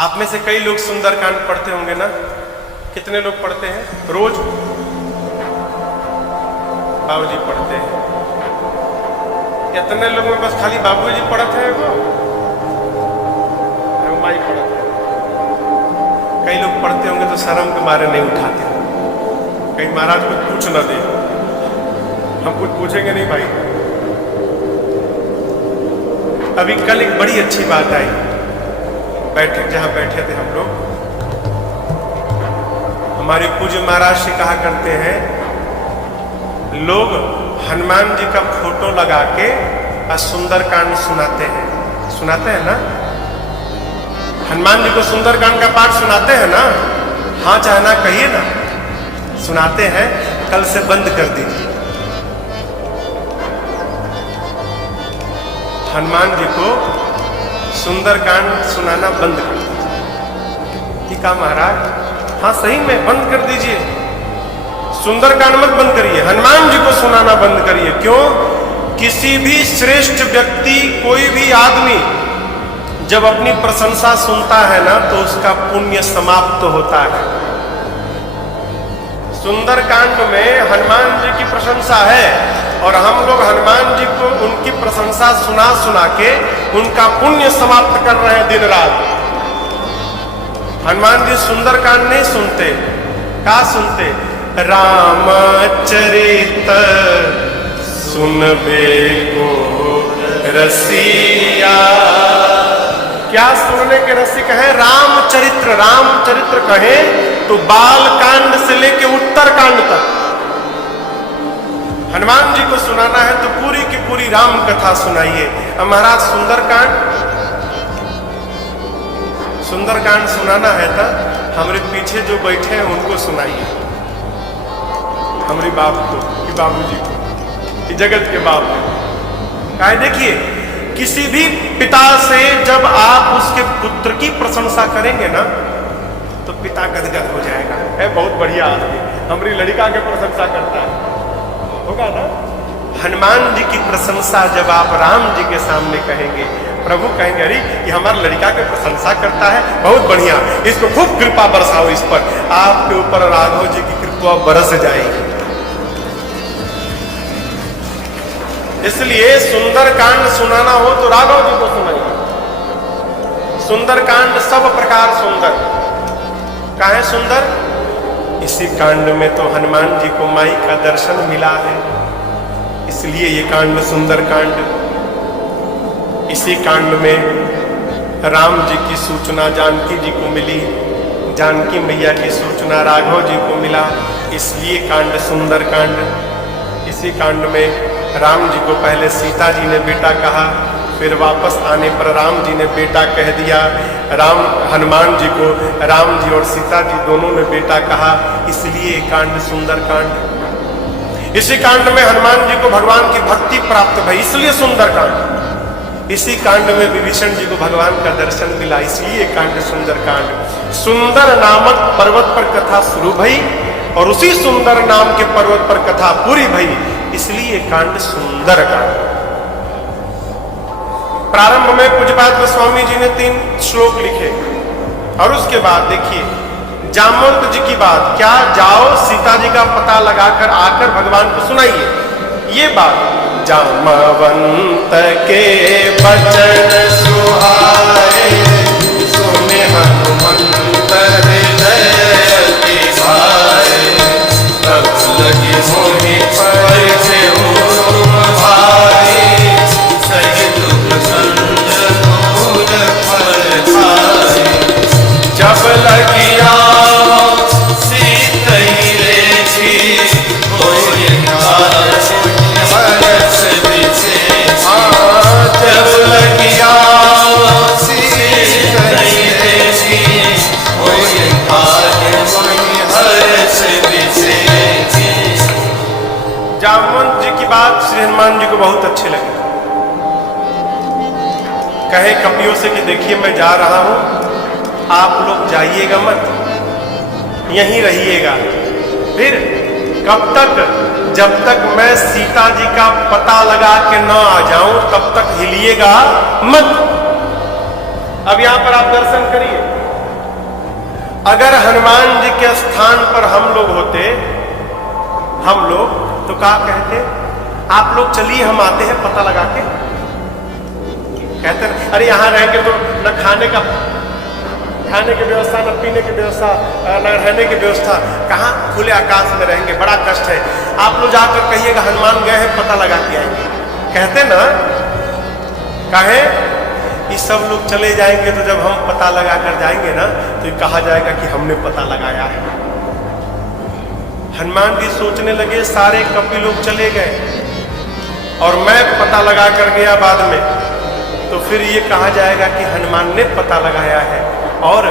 आप में से कई लोग सुंदरकांड पढ़ते होंगे ना? कितने लोग पढ़ते हैं रोज? बाबूजी पढ़ते हैं। इतने लोग में बस खाली बाबूजी पढ़ते हैं वो माई पढ़ते हैं। कई लोग पढ़ते होंगे तो शर्म के मारे नहीं उठाते, कहीं महाराज कुछ पूछ ना दे। हम कुछ पूछेंगे नहीं भाई। अभी कल एक बड़ी अच्छी बात आई, बैठक जहां बैठे थे हम लोग, हमारे पूज्य महाराज से कहा करते हैं, लोग हनुमान जी का फोटो लगा के सुंदरकांड सुनाते हैं ना? हनुमान जी को सुंदरकांड का पाठ सुनाते हैं ना? हाँ चाहे ना कहिए ना, सुनाते हैं। कल से बंद कर दीजिए। हनुमान जी को सुंदरकांड सुनाना बंद कर दीजिए। ठीक है महाराज? हाँ सही में बंद कर दीजिए। सुंदरकांड मत बंद करिए, हनुमान जी को सुनाना बंद करिए। क्यों? किसी भी श्रेष्ठ व्यक्ति, कोई भी आदमी जब अपनी प्रशंसा सुनता है ना तो उसका पुण्य समाप्त होता है। सुंदरकांड में हनुमान जी की प्रशंसा है और हम लोग हनुमान जी को उनकी प्रशंसा सुना के उनका पुण्य समाप्त कर रहे हैं दिन रात। हनुमान जी सुंदरकांड नहीं सुनते, क्या सुनते? रामचरित सुनबे को रसिया। क्या सुनने के रसिक है? रामचरित्र। रामचरित्र कहे तो बाल कांड से लेके उत्तर कांड तक हनुमान जी को सुनाना है तो पूरी की पूरी राम कथा सुनाइए। अब महाराज सुंदरकांड सुनाना है तो हमारे पीछे जो बैठे हैं उनको सुनाइए, हमारे बाप को कि बाबूजी को कि जगत के बाप को। कहा देखिए, किसी भी पिता से जब आप उसके पुत्र की प्रशंसा करेंगे ना तो पिता गदगद हो जाएगा। है बहुत बढ़िया आदमी, हमारी लड़का के प्रशंसा करता है, होगा ना? हनुमान जी की प्रशंसा जब आप राम जी के सामने कहेंगे, प्रभु कहेंगे अरे ये हमारा लड़का के प्रशंसा करता है, बहुत बढ़िया, इसको खूब कृपा बरसाओ इस पर। आपके ऊपर राघव जी की कृपा बरस जाएगी। इसलिए सुंदरकांड सुनाना हो तो राघव जी को सुनाइए। सुंदरकांड सब प्रकार सुंदर। काहे सुंदर? इसी कांड में तो हनुमान जी को माई का दर्शन मिला है, इसलिए ये कांड सुंदर कांड। इसी कांड में राम जी की सूचना जानकी जी को मिली, जानकी मैया की सूचना राघव जी को मिला, इसलिए कांड सुंदर कांड। इसी कांड में राम जी को पहले सीता जी ने बेटा कहा, फिर वापस आने पर राम जी ने बेटा कह दिया। हनुमान जी को राम जी और सीता जी दोनों ने बेटा कहा, इसलिए कांड सुंदर कांड। इसी कांड में हनुमान जी को भगवान की भक्ति प्राप्त भई, इसलिए सुंदर कांड। इसी कांड में विभीषण जी को भगवान का दर्शन मिला, इसलिए कांड सुंदर कांड। सुंदर नामक पर्वत पर कथा शुरू भई और उसी सुंदर नाम के पर्वत पर कथा पूरी भई, इसलिए कांड सुंदर कांड। प्रारंभ में पूज्यपाद गोस्वामी जी ने 3 श्लोक लिखे और उसके बाद देखिए जामवंत जी की बात, क्या जाओ सीता जी का पता लगाकर आकर भगवान को सुनाइए। ये बात जामवंत के वचन सुहाए, सुने हनुमंत हृदय की भाए, तब लगी मोहि पर से भाई, सही दुख संग मूल फल खाए। जब लगिया सीतई रेखी, होय हरस बिछे। जब लगिया सीतई रेखी, होय हरस बिछे। जामवंत जी की बात श्री हनुमान जी को बहुत अच्छी लगी। कहे कपियों से कि देखिए मैं जा रहा हूं, आप लोग जाइएगा मत, यहीं रहिएगा। फिर कब तक? जब तक मैं सीता जी का पता लगा के न आ जाऊं तब तक हिलिएगा मत। अब यहां पर आप दर्शन करिए, अगर हनुमान जी के स्थान पर हम लोग होते, हम लोग तो क्या कहते, आप लोग चलिए हम आते हैं पता लगा के। कहते अरे यहाँ रहेंगे तो न खाने की व्यवस्था, न पीने की व्यवस्था, न रहने की व्यवस्था, कहाँ खुले आकाश में रहेंगे, बड़ा कष्ट है। आप लोग जाकर कहिएगा हनुमान गए हैं पता लगा के आएंगे। कहते ना, कहे ये सब लोग चले जाएंगे तो जब हम पता लगा कर जाएंगे ना तो ये कहा जाएगा कि हमने पता लगाया है। हनुमान जी सोचने लगे सारे कपि लोग चले गए और मैं पता लगा कर गया बाद में, तो फिर ये कहा जाएगा कि हनुमान ने पता लगाया है। और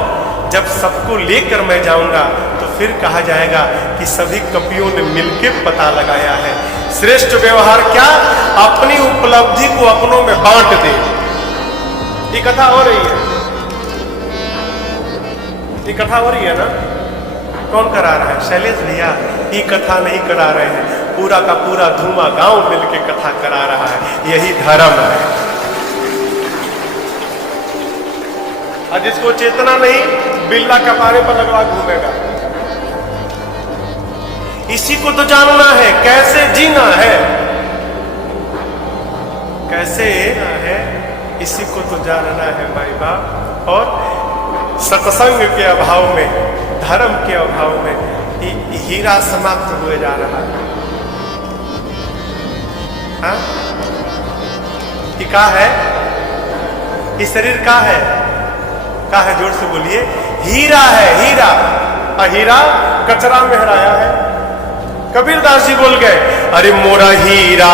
जब सबको लेकर मैं जाऊंगा तो फिर कहा जाएगा कि सभी कपियों ने मिलकर पता लगाया है। श्रेष्ठ व्यवहार क्या, अपनी उपलब्धि को अपनों में बांट दे। ये कथा हो रही है, ये कथा हो रही है ना। कौन करा रहा है? शैलेश भैया। ये कथा नहीं करा रहे हैं, पूरा का पूरा धूमा गांव मिलके कथा करा रहा है। यही धर्म है। और जिसको चेतना नहीं, बिल्ला कपारे पर लगवा घूमेगा। इसी को तो जानना है, कैसे जीना है, कैसे है, इसी को तो जानना है माई बाप। और सत्संग के अभाव में, धर्म के अभाव में हीरा समाप्त हुए जा रहा है। हाँ? कि क्या है? ये शरीर का है, का है? जोर से बोलिए। हीरा है, हीरा। और हीरा कचरा में हराया है। कबीरदास जी बोल गए, अरे मोरा हीरा,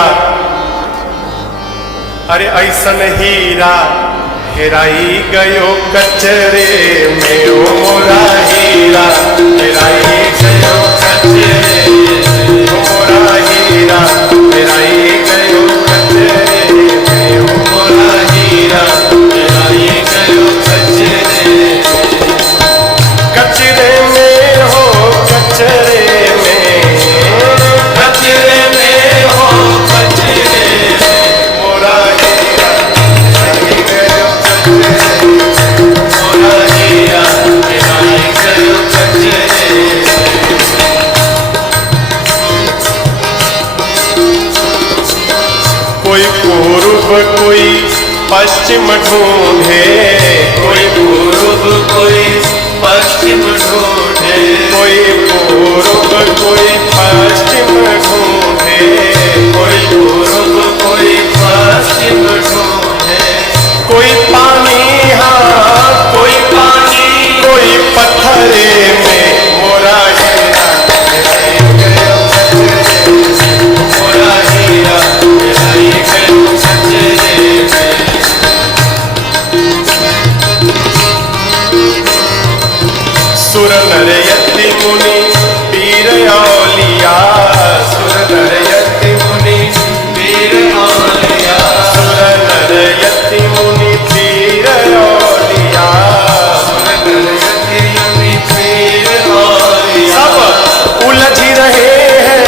अरे ऐसन हीरा हेराई गयो कचरे में। ओ मोरा हीरा हेराई गयो कचरे में। ओ मोरा हीरा हेराई गयो कचरे में। ओ मोरा हीरा हेराई गयो कचरे में हो, कचरे में, कचरे में हो, कचरे में। मोरा हीरा हेराई गयो कचरे में। मोरा हीरा हेराई गयो कचरे में। कोई पूर्व कोई पश्चिम ढूंढे, कोई पूर्व कोई पश्चिम ढूंढे, कोई पूर्व कोई पश्चिम ढूंढे, कोई पूर्व कोई पश्चिम ढूंढे। कोई पानी, हाँ कोई पानी, कोई पत्थरे में। मोरा हीरा हेराई गयो कचरे में। मोरा हीरा हेराई गयो कचरे में। सुर नर यति मुनि पीर औलिया, सुर नर यति मुनि पीर औलिया, सुर नर यति मुनि पीर औलिया, सुर नर यति मुनि पीर औलिया। सब उलझ रहे हैं,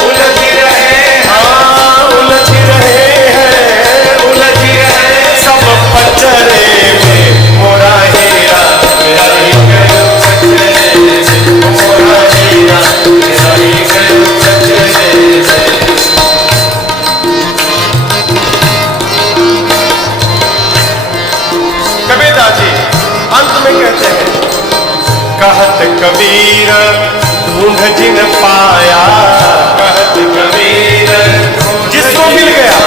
उलझ रहे हैं, हाँ उलझ रहे हैं, उलझ रहे सब पचरे में। मोरा हीरा हेराई गयो कचरे में। मोरा हीरा हेराई गयो कचरे में। कबीरदास जी अंत में कहते हैं, कहत कबीर ढूंढ जिन पाया, कहत कबीर जिसको मिल गया,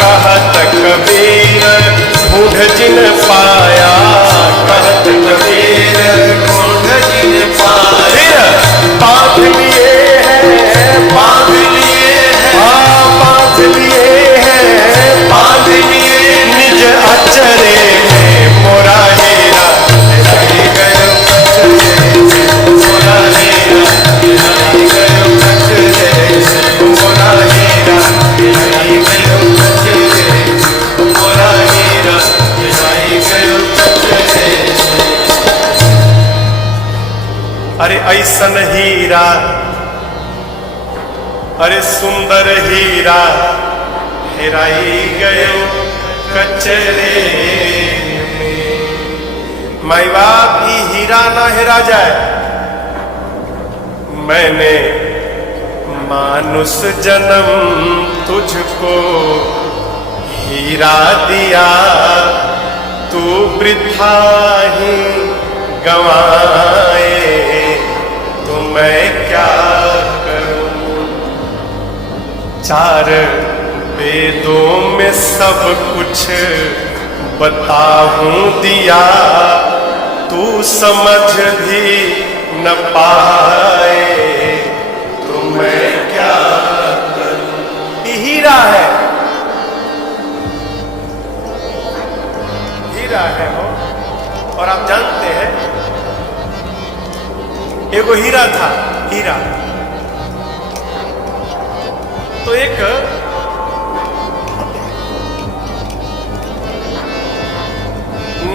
कहत कबीर ढूंढ जिन पाया, कहत कबीर ढूंढ जिन पाया। बांध लिए हैं, बांध लिए हैं, हाँ बांध लिए हैं, बांध लिए निज अचरे में। मोरा हीरा हेराई गयो कचरे में। मोरा हीरा हेराई गयो कचरे में। मोरा हीरा हेराई गयो कचरे में। मोरा हीरा हेराई गयो कचरे में। अरे ऐसन हीरा, अरे सुंदर हीरा हेराई गयो कचरे में। माई बाप ही हीरा ना हेरा जाए। मैंने मानुष जन्म तुझको हीरा दिया, तू वृथा ही गंवाए, तो मैं क्या करूं। चार वेदों में सब कुछ बताऊं दिया, तू समझ भी न पाए, तो मैं क्या करूं। हीरा है, हीरा है वो। और आप जानते हैं एगो हीरा था, हीरा। तो एक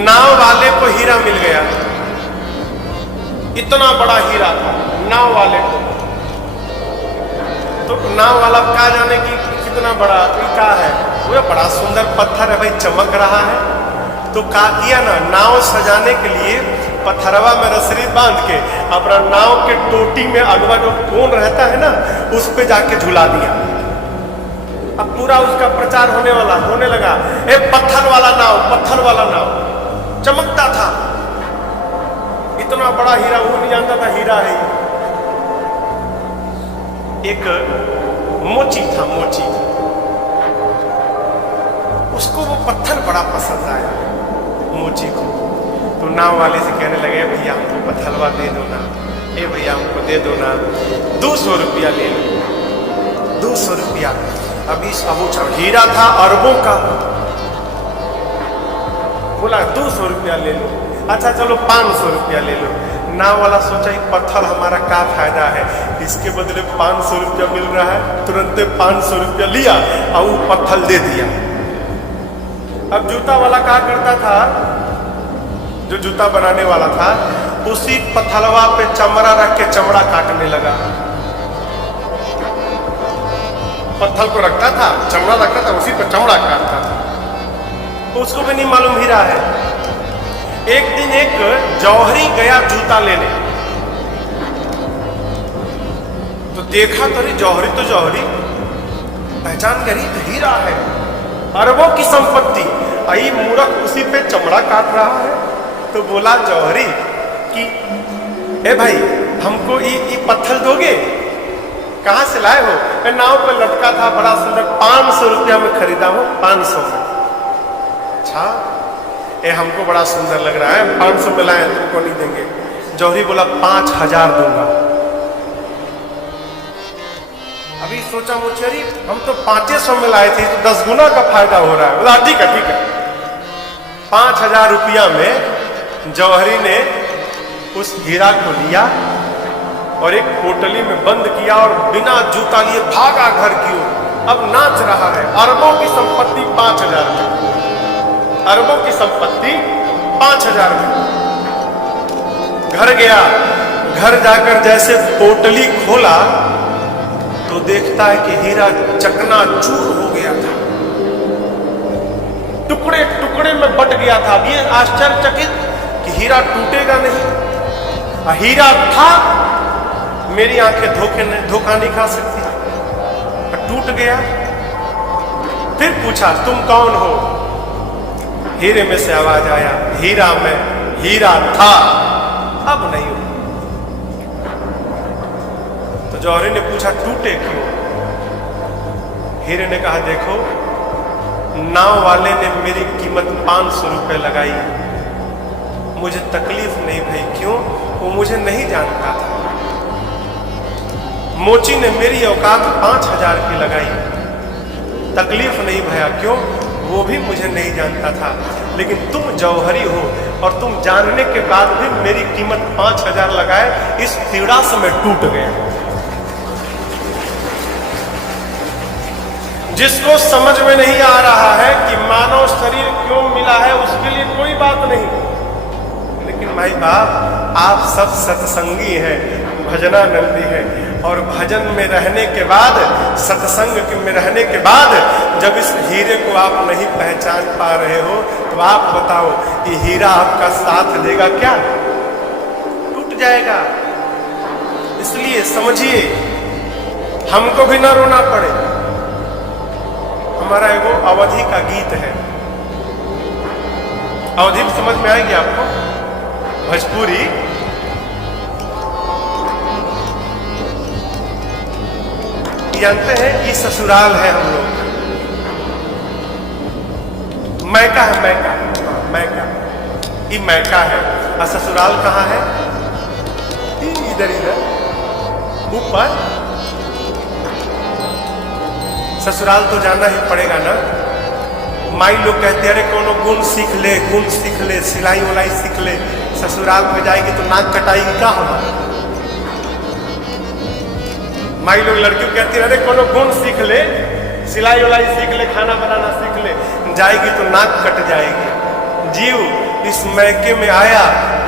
नाव वाले को हीरा मिल गया, इतना बड़ा हीरा था नाव वाले को। तो नाव वाला क्या जाने कि कितना बड़ा क्या है, वो बड़ा सुंदर पत्थर है भाई, चमक रहा है। तो क्या किया ना, नाव सजाने के लिए पत्थरवा में रसरी बांध के अपना नाव के टोटी में अगवा जो कोन रहता है ना, उस पे जाके झुला दिया। अब पूरा उसका प्रचार होने लगा, ए पत्थर वाला नाव, पत्थर वाला नाव। चमकता था, इतना बड़ा हीरा, वो नहीं जानता था हीरा है। एक मोची था, मोची, उसको वो पत्थर बड़ा पसंद आया मोची को। तो नाव वाले से कहने लगे, भैया हमको पत्थरवा दे दो ना, ए भैया हमको दे दो ना, 200 रुपया ले लो, 200 रुपया। अभी हीरा था अरबों का, बोला 200 रुपया ले लो। अच्छा चलो 500 रुपया ले लो। नाव वाला सोचा पत्थर हमारा क्या फायदा है, इसके बदले 500 रुपया मिल रहा है। तुरंत 500 रुपया लिया और वो पत्थर दे दिया। अब जूता वाला क्या करता था, जो जूता बनाने वाला था, उसी पत्थरवा पे चमड़ा रख के चमड़ा काटने लगा। पत्थर को रखता था, चमड़ा रखता था, उसी पे चमड़ा काटता था। तो उसको भी नहीं मालूम हीरा है। एक दिन एक जौहरी गया जूता लेने, तो देखा तरी जौहरी तो जौहरी, पहचान करी तो हीरा है, अरबों की संपत्ति। आई मूर्ख उसी पे चमड़ा काट रहा है। तो बोला जौहरी कि ए भाई हमको ये पत्थर दोगे, कहाँ से लाए हो? मैं नाव पे लटका था, बड़ा सुंदर, 500 रुपया में खरीदा हूं, 500 में। अच्छा, ये हमको बड़ा सुंदर लग रहा है, 500 में लाए, तुमको नहीं देंगे। जौहरी बोला 5000 दूंगा। अभी सोचा मुझे, हम तो 500 में लाए थे, तो 10 गुना का फायदा हो रहा है। बोला ठीक है ठीक है। 5000 रुपया में जौहरी ने उस हीरा को लिया और एक पोटली में बंद किया और बिना जूता लिए भागा घर की ओर। अब नाच रहा है। अरबों की संपत्ति 5000 में, अरबों की संपत्ति 5000 में। घर गया, घर जाकर जैसे पोटली खोला तो देखता है कि हीरा चकनाचूर हो गया था, टुकड़े टुकड़े में बट गया था। अब ये आश्चर्यचकित कि हीरा टूटेगा नहीं। हीरा था, मेरी आंखें धोखा नहीं खा सकती, टूट गया। फिर पूछा तुम कौन हो? हीरे में से आवाज आया, हीरा में, हीरा था, अब नहीं हो। तो जौहरी ने पूछा टूटे क्यों? हीरे ने कहा देखो, नाव वाले ने मेरी कीमत 500 रुपए लगाई, मुझे तकलीफ नहीं भई। क्यों? वो मुझे नहीं जानता था। मोची ने मेरी औकात 5000 की लगाई, तकलीफ नहीं भया। क्यों? वो भी मुझे नहीं जानता था। लेकिन तुम जौहरी हो और तुम जानने के बाद भी मेरी कीमत 5000 लगाए, इस पीड़ा से मैं टूट गया। जिसको समझ में नहीं आ रहा है कि मानव शरीर क्यों मिला है, उसके लिए कोई बात नहीं। लेकिन भाई बाप, आप सब सत्संगी हैं, भजनानंदी हैं, और भजन में रहने के बाद, सत्संग में रहने के बाद जब इस हीरे को आप नहीं पहचान पा रहे हो, तो आप बताओ ये हीरा आपका साथ देगा क्या? जाएगा। इसलिए समझिए, हमको भी ना रोना पड़े। हमारा एगो अवधि का गीत है, अवधि समझ में आएगी आपको, भोजपुरी। जानते हैं ये ससुराल है हम लोग, मैका है, मैका, मैका, ये मैका है। और ससुराल कहाँ है? इधर इधर ऊपर। ससुराल तो जाना ही पड़ेगा ना। माई लोग कहते हैं अरे कोनो गुण सीख ले, गुण सीख ले, सिलाई उलाई सीख ले। ससुराल में जाएगी तो नाक कटाएगी, क्या होगा? माई लोग लड़कियों कहती है अरे कोनो गुण सीख ले, सिलाई उलाई सीख ले, खाना बनाना सीख ले। जाएगी तो नाक कट जाएगी। जीव इस मैके में आया,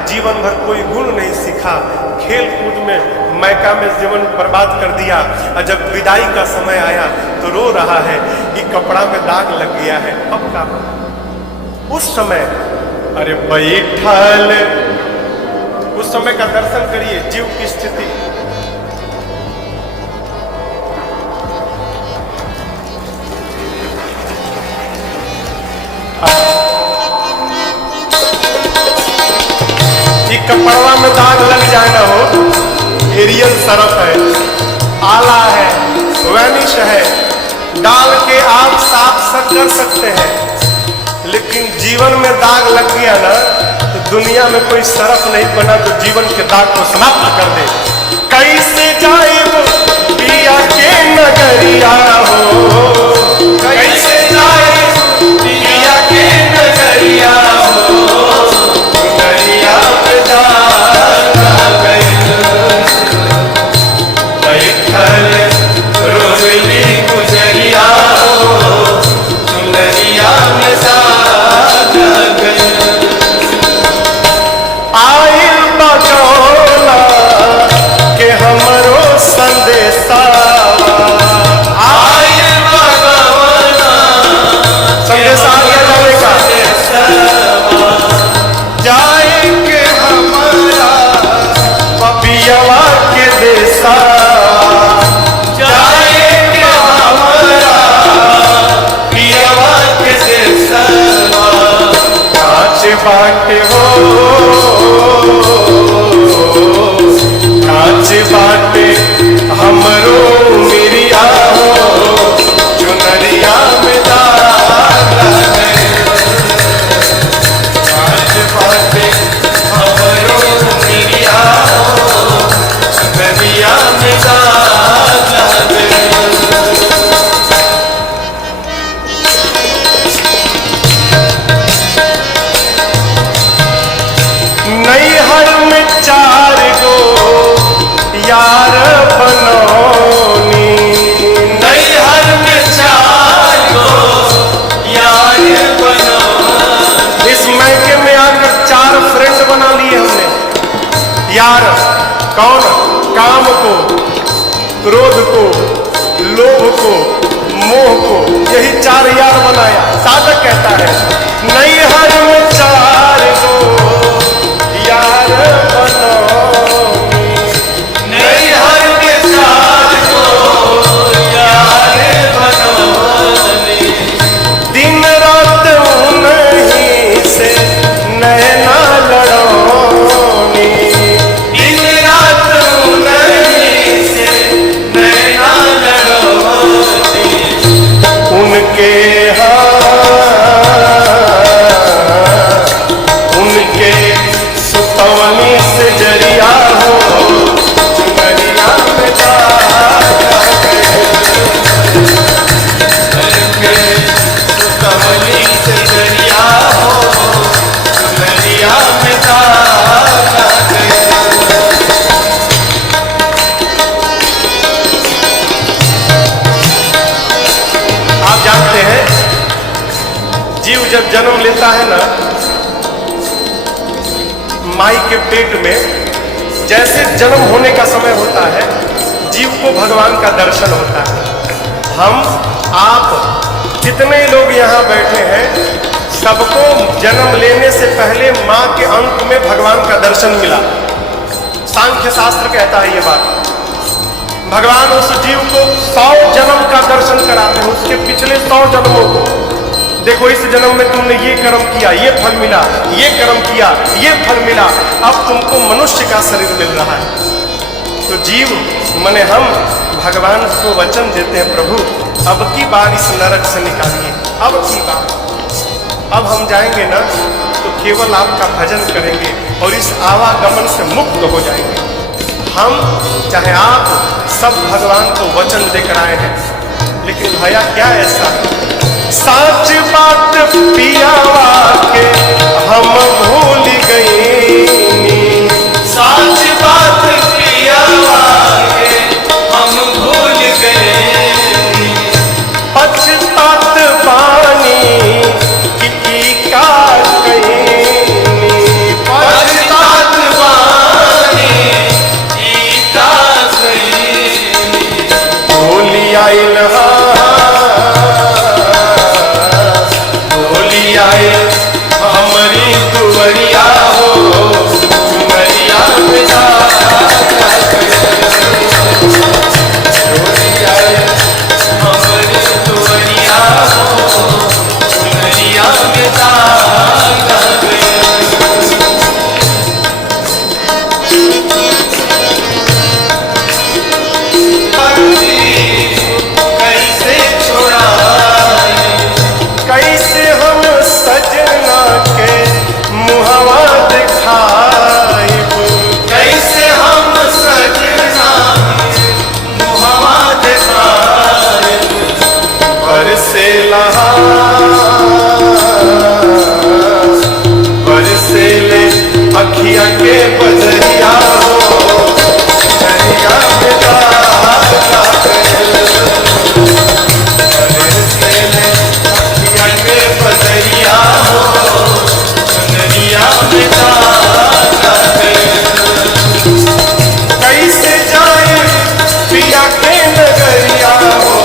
जीवन भर कोई गुण नहीं सीखा, खेल कूद में मैका में जीवन बर्बाद कर दिया। और जब विदाई का समय आया तो रो रहा है कि कपड़ा में दाग लग गया है। अब क्या? उस समय अरे बैठल, उस समय का दर्शन करिए, जीव की स्थिति। कपड़वा में दाग लग जाए ना हो, एरियल सरफ है, आला है, वैनिश है, डाल के आप साफ कर सकते हैं। लेकिन जीवन में दाग लग गया ना तो दुनिया में कोई सरफ नहीं बना तो जीवन के दाग को समाप्त कर दे। कैसे जाए वो पिया के नगरिया हो, कैसे जाए पिया के नगरिया हो, नगरिया में बैठल रोली गुजरिया हो, नगरिया में आइल बटोला के हमरो संदेशा, आइल बटोला संदेशा आ गया जाने का, जाएंगे हमारा पपियवा के देशा, जाएंगे हमारा पियवा के देशा। कांच बाटे हो, कांच बाटे हमरो मिरिया हो, चुनरिया में दाग लगे। कांच बाटे हमरो मिरिया हो, चुनरिया में दाग लगे। नैहर में 4 गो यार बनौनी, नैहर में 4 गो यार बनौनी। इस मैके में आकर 4 फ्रेंड बना लिए हमने। यार कौन? काम को, क्रोध को, लोभ को, मोह को, यही 4 यार बनाया। साधक कहता है नैहर में 4 गो यार बनौनी, नैहर में 4 गो यार बनौनी। दिन रात उन्हीं से नैना लड़ौनी, दिन रात उन्हीं से नैना लड़ौनी। उनके उनके सुतवनी से जरिया हो, चुनरिया में दाग लगे। उनके सुतवनी से जरिया हो, चुनरिया में दाग लगे। आप जानते हैं जीव जब जन्म लेता है ना, माई के पेट में, जैसे जन्म होने का समय होता है जीव को भगवान का दर्शन होता है। हम आप जितने लोग यहाँ बैठे हैं सबको जन्म लेने से पहले माँ के अंक में भगवान का दर्शन मिला। सांख्य शास्त्र कहता है ये बात। भगवान उस जीव को 100 जन्म का दर्शन कराते हैं, उसके पिछले 100 जन्मों को। देखो इस जन्म में तुमने ये कर्म किया, ये फल मिला, ये कर्म किया, ये फल मिला, अब तुमको मनुष्य का शरीर मिल रहा है। तो जीव मने हम भगवान को वचन देते हैं, प्रभु अब की बार इस नरक से निकालिए, अब की बार। अब हम जाएंगे ना तो केवल आपका भजन करेंगे और इस आवागमन से मुक्त हो जाएंगे। हम चाहे आप सब भगवान को वचन देकर आए हैं, लेकिन भैया क्या ऐसा साच बात पियावा के हम भूल गए, साच बात पियावा के हम भूल गए, पछतात बानी की का कहीं, पछतात बानी की का कहीं, होली आइल होली आइल हमारी दुवरिया हो दुवरिया में जा, हमारी दुवरिया हो दुवरिया में जा। कैसे छोड़ा कैसे हम सजना के मुहवा दिखाइब, कैसे हम सजना मुहवा दिखाए, बरसे लहा बरसे ले अखिया के बजरिया हो दरिया में जा बरसे ले अखियाँ के बदरिया हो दुनिया में जा गए। कैसे जाए पिया के नगरिया हो,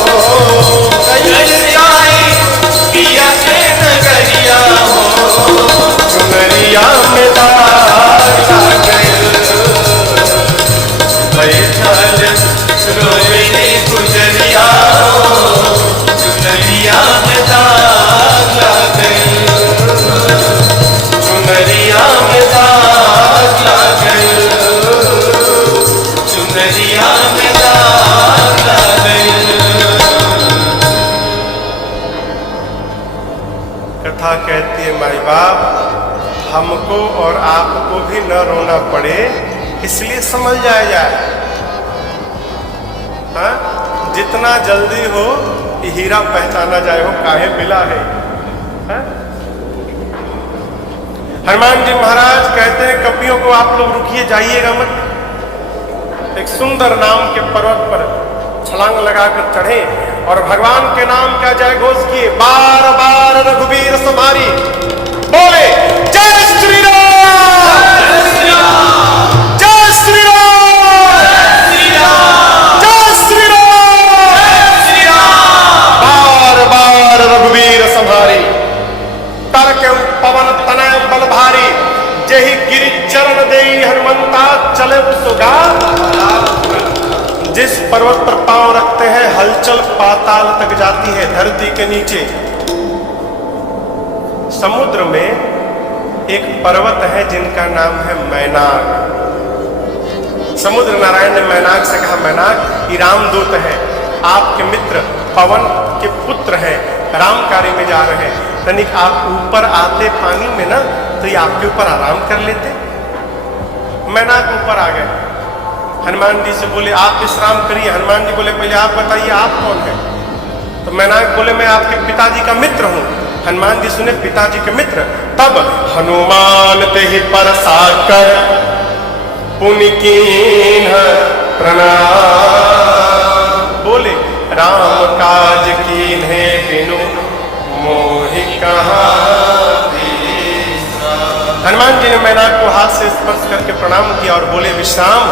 कैसे आई पिया के नगरिया हो नगरिया में जा गए, बैठल रोहिणी गुजरिया हो दुनिया में जा गए, दुनिया में जा गए, दुनिया में जा गए। कथा कहती है माई बाप हमको और आपको भी न रोना पड़े, इसलिए समझ जाए हाँ? जितना जल्दी हो ये हीरा पहचाना जाए हो काहे मिला है हाँ? हनुमान जी महाराज कहते हैं कपियों को आप लोग रुकिए जाइएगा मत। एक सुंदर नाम के पर्वत पर छलांग लगाकर चढ़े और भगवान के नाम का जय घोष किए, बार बार रघुवीर समारी बोले जय श्री राम, जय श्री राम, जय श्री राम, बार बार रघुवीर समारी तर के पवन तनय बल भारी, जही गिरि चरण देई हनुमंता चले सुगा। जिस पर्वत पर पांव रखते हैं हलचल पाताल तक जाती है, धरती के नीचे। समुद्र में एक पर्वत है जिनका नाम है मैनाक। समुद्र नारायण ने मैनाक से कहा, मैनाक ये रामदूत है, आपके मित्र पवन के पुत्र हैं, राम कार्य में जा रहे हैं, तनिक आप ऊपर आते पानी में ना तो ये आपके ऊपर आराम कर लेते। मैनाक ऊपर आ गए, हनुमान जी से बोले आप विश्राम करिए। हनुमान जी बोले पहले आप बताइए आप कौन हैं? तो मैनाक बोले मैं आपके पिताजी का मित्र हूँ। हनुमान जी सुने पिताजी के मित्र, तब हनुमान ते ही परसाकर पुनि कीन्ह प्रणाम, बोले राम काज कीन्हे बिनु मोहि कहाँ विश्राम। हनुमान जी ने मैनाक को हाथ से स्पर्श करके प्रणाम किया और बोले विश्राम,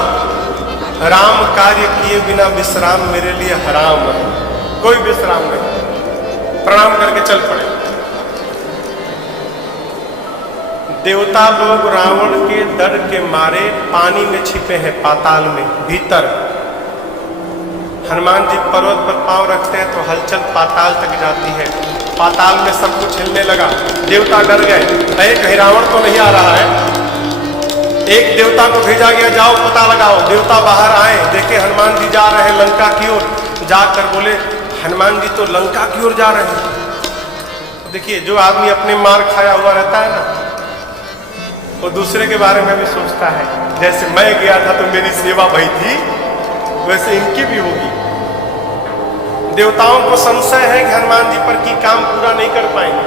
राम कार्य किए बिना विश्राम मेरे लिए हराम है, कोई विश्राम नहीं। प्रणाम करके चल पड़े। देवता लोग रावण के डर के मारे पानी में छिपे हैं, पाताल में भीतर। हनुमान जी पर्वत पर पांव रखते हैं तो हलचल पाताल तक जाती है। पाताल में सब कुछ हिलने लगा। देवता डर गए, अरे कहीं रावण तो नहीं आ रहा है। एक देवता को भेजा गया, जाओ पता लगाओ। देवता बाहर आए, देखे हनुमान जी जा रहे हैं लंका की ओर। जाकर बोले, हनुमान जी तो लंका की ओर जा रहे हैं। तो देखिए, जो आदमी अपने मार खाया हुआ रहता है ना, वो दूसरे के बारे में भी सोचता है। जैसे मैं गया था तो मेरी सेवा भई थी, वैसे इनकी भी होगी। देवताओं को संशय है कि हनुमान जी पर की काम पूरा नहीं कर पाएंगे।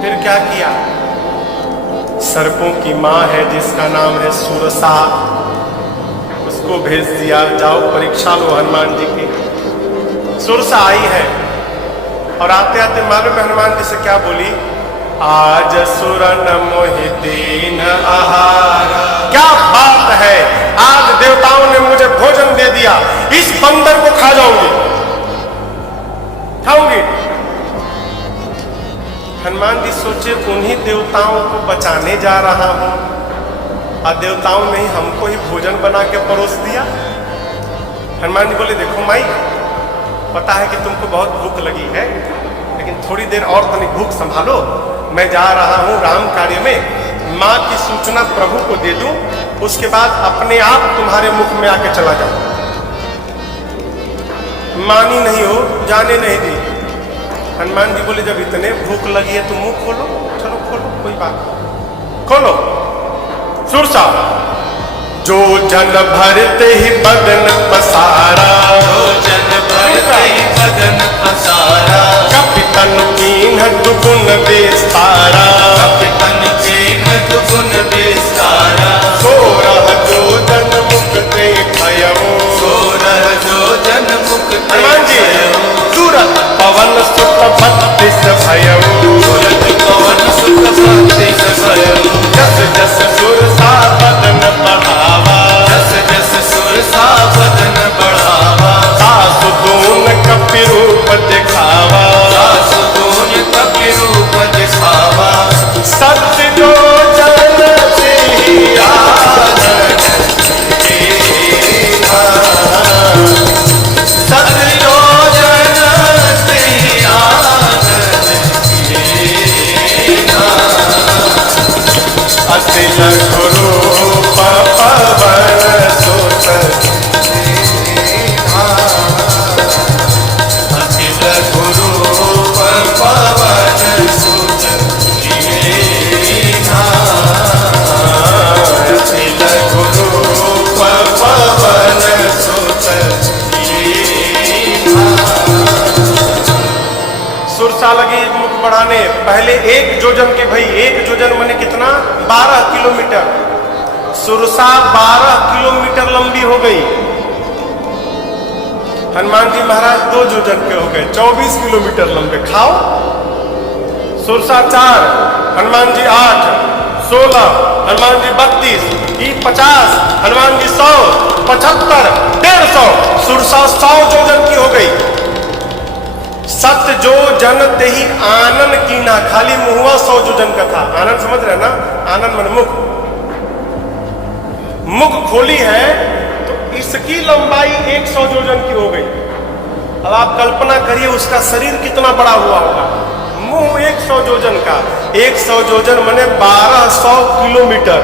फिर क्या किया? सर्पों की माँ है जिसका नाम है सुरसा, उसको भेज दिया, जाओ परीक्षा लो हनुमान जी की। सुरसा आई है और आते आते मालूम है हनुमान जी से क्या बोली? आज सुरन मोहिदीन आहारा। क्या बात है, आज देवताओं ने मुझे भोजन दे दिया, इस बंदर को खा जाऊंगी, खाऊंगी। हनुमान जी सोचे, उन्हीं देवताओं को बचाने जा रहा हूं और देवताओं ने ही हमको ही भोजन बना के परोस दिया। हनुमान जी बोले, देखो माई, पता है कि तुमको बहुत भूख लगी है, लेकिन थोड़ी देर और तनिक भूख संभालो। मैं जा रहा हूं राम कार्य में, माँ की सूचना प्रभु को दे दूं, उसके बाद अपने आप तुम्हारे मुख में आके चला जाऊं। मानी नहीं हो, जाने नहीं दी। हनुमान जी बोले, जब इतने भूख लगी है तो मुंह खोलो। चलो खोलो, कोई बात नहीं, खोलो। सुरसा, जो जन भरते ही बदन पसारा, जो जन भरते ही बदन पसारा, कपितन कीन्ह दुगुन विस्तारा, कपितन कीन्ह दुगुन विस्तारा, सोरह जो जन मुक्ते भयऊ, सोरह जो जन मुक्ते हनुमान जी, सूरत पवन सुत 32 भयऊ, सूरत पवन सुत 32 भयऊ, जस जस सुरसा बदन बढ़ावा, जस जस सुरसा बदन बढ़ावा, सासु दून कपि रूप दिखावा, सासु दून कपि रूप दिखावा, सत्य जो जन से आनन कीन्हा, सत्य जो जन से आनन कीन्हा, अतिल गुरु पवन सुत दीन्हा, अखिल गुरु पवन सुत दीन्हा, अतिल गुरु पवन सुत दीन्हा। सुरसा लगी मुख बढ़ाने। पहले 1 योजन के भाई, 1 योजन माने कितना? 12 किलोमीटर। सुरसा 12 किलोमीटर लंबी हो गई। हनुमान जी महाराज 2 योजन के हो गए, 24 किलोमीटर लंबे। खाओ। सुरसा 4, हनुमान जी 8, 16, हनुमान जी 32, ई 50, हनुमान जी 100, 75, 150। सुरसा 100 योजन की हो गई। सत्य जो जन ते ही आनन कीना, खाली मुहुआ 100 योजन का था। आनंद समझ रहे ना? आनंद मन मुख, मुख खोली है तो इसकी लंबाई 100 योजन की हो गई। अब आप कल्पना करिए उसका शरीर कितना बड़ा हुआ होगा। मुंह 100 योजन का, 100 योजन माने 1200 किलोमीटर।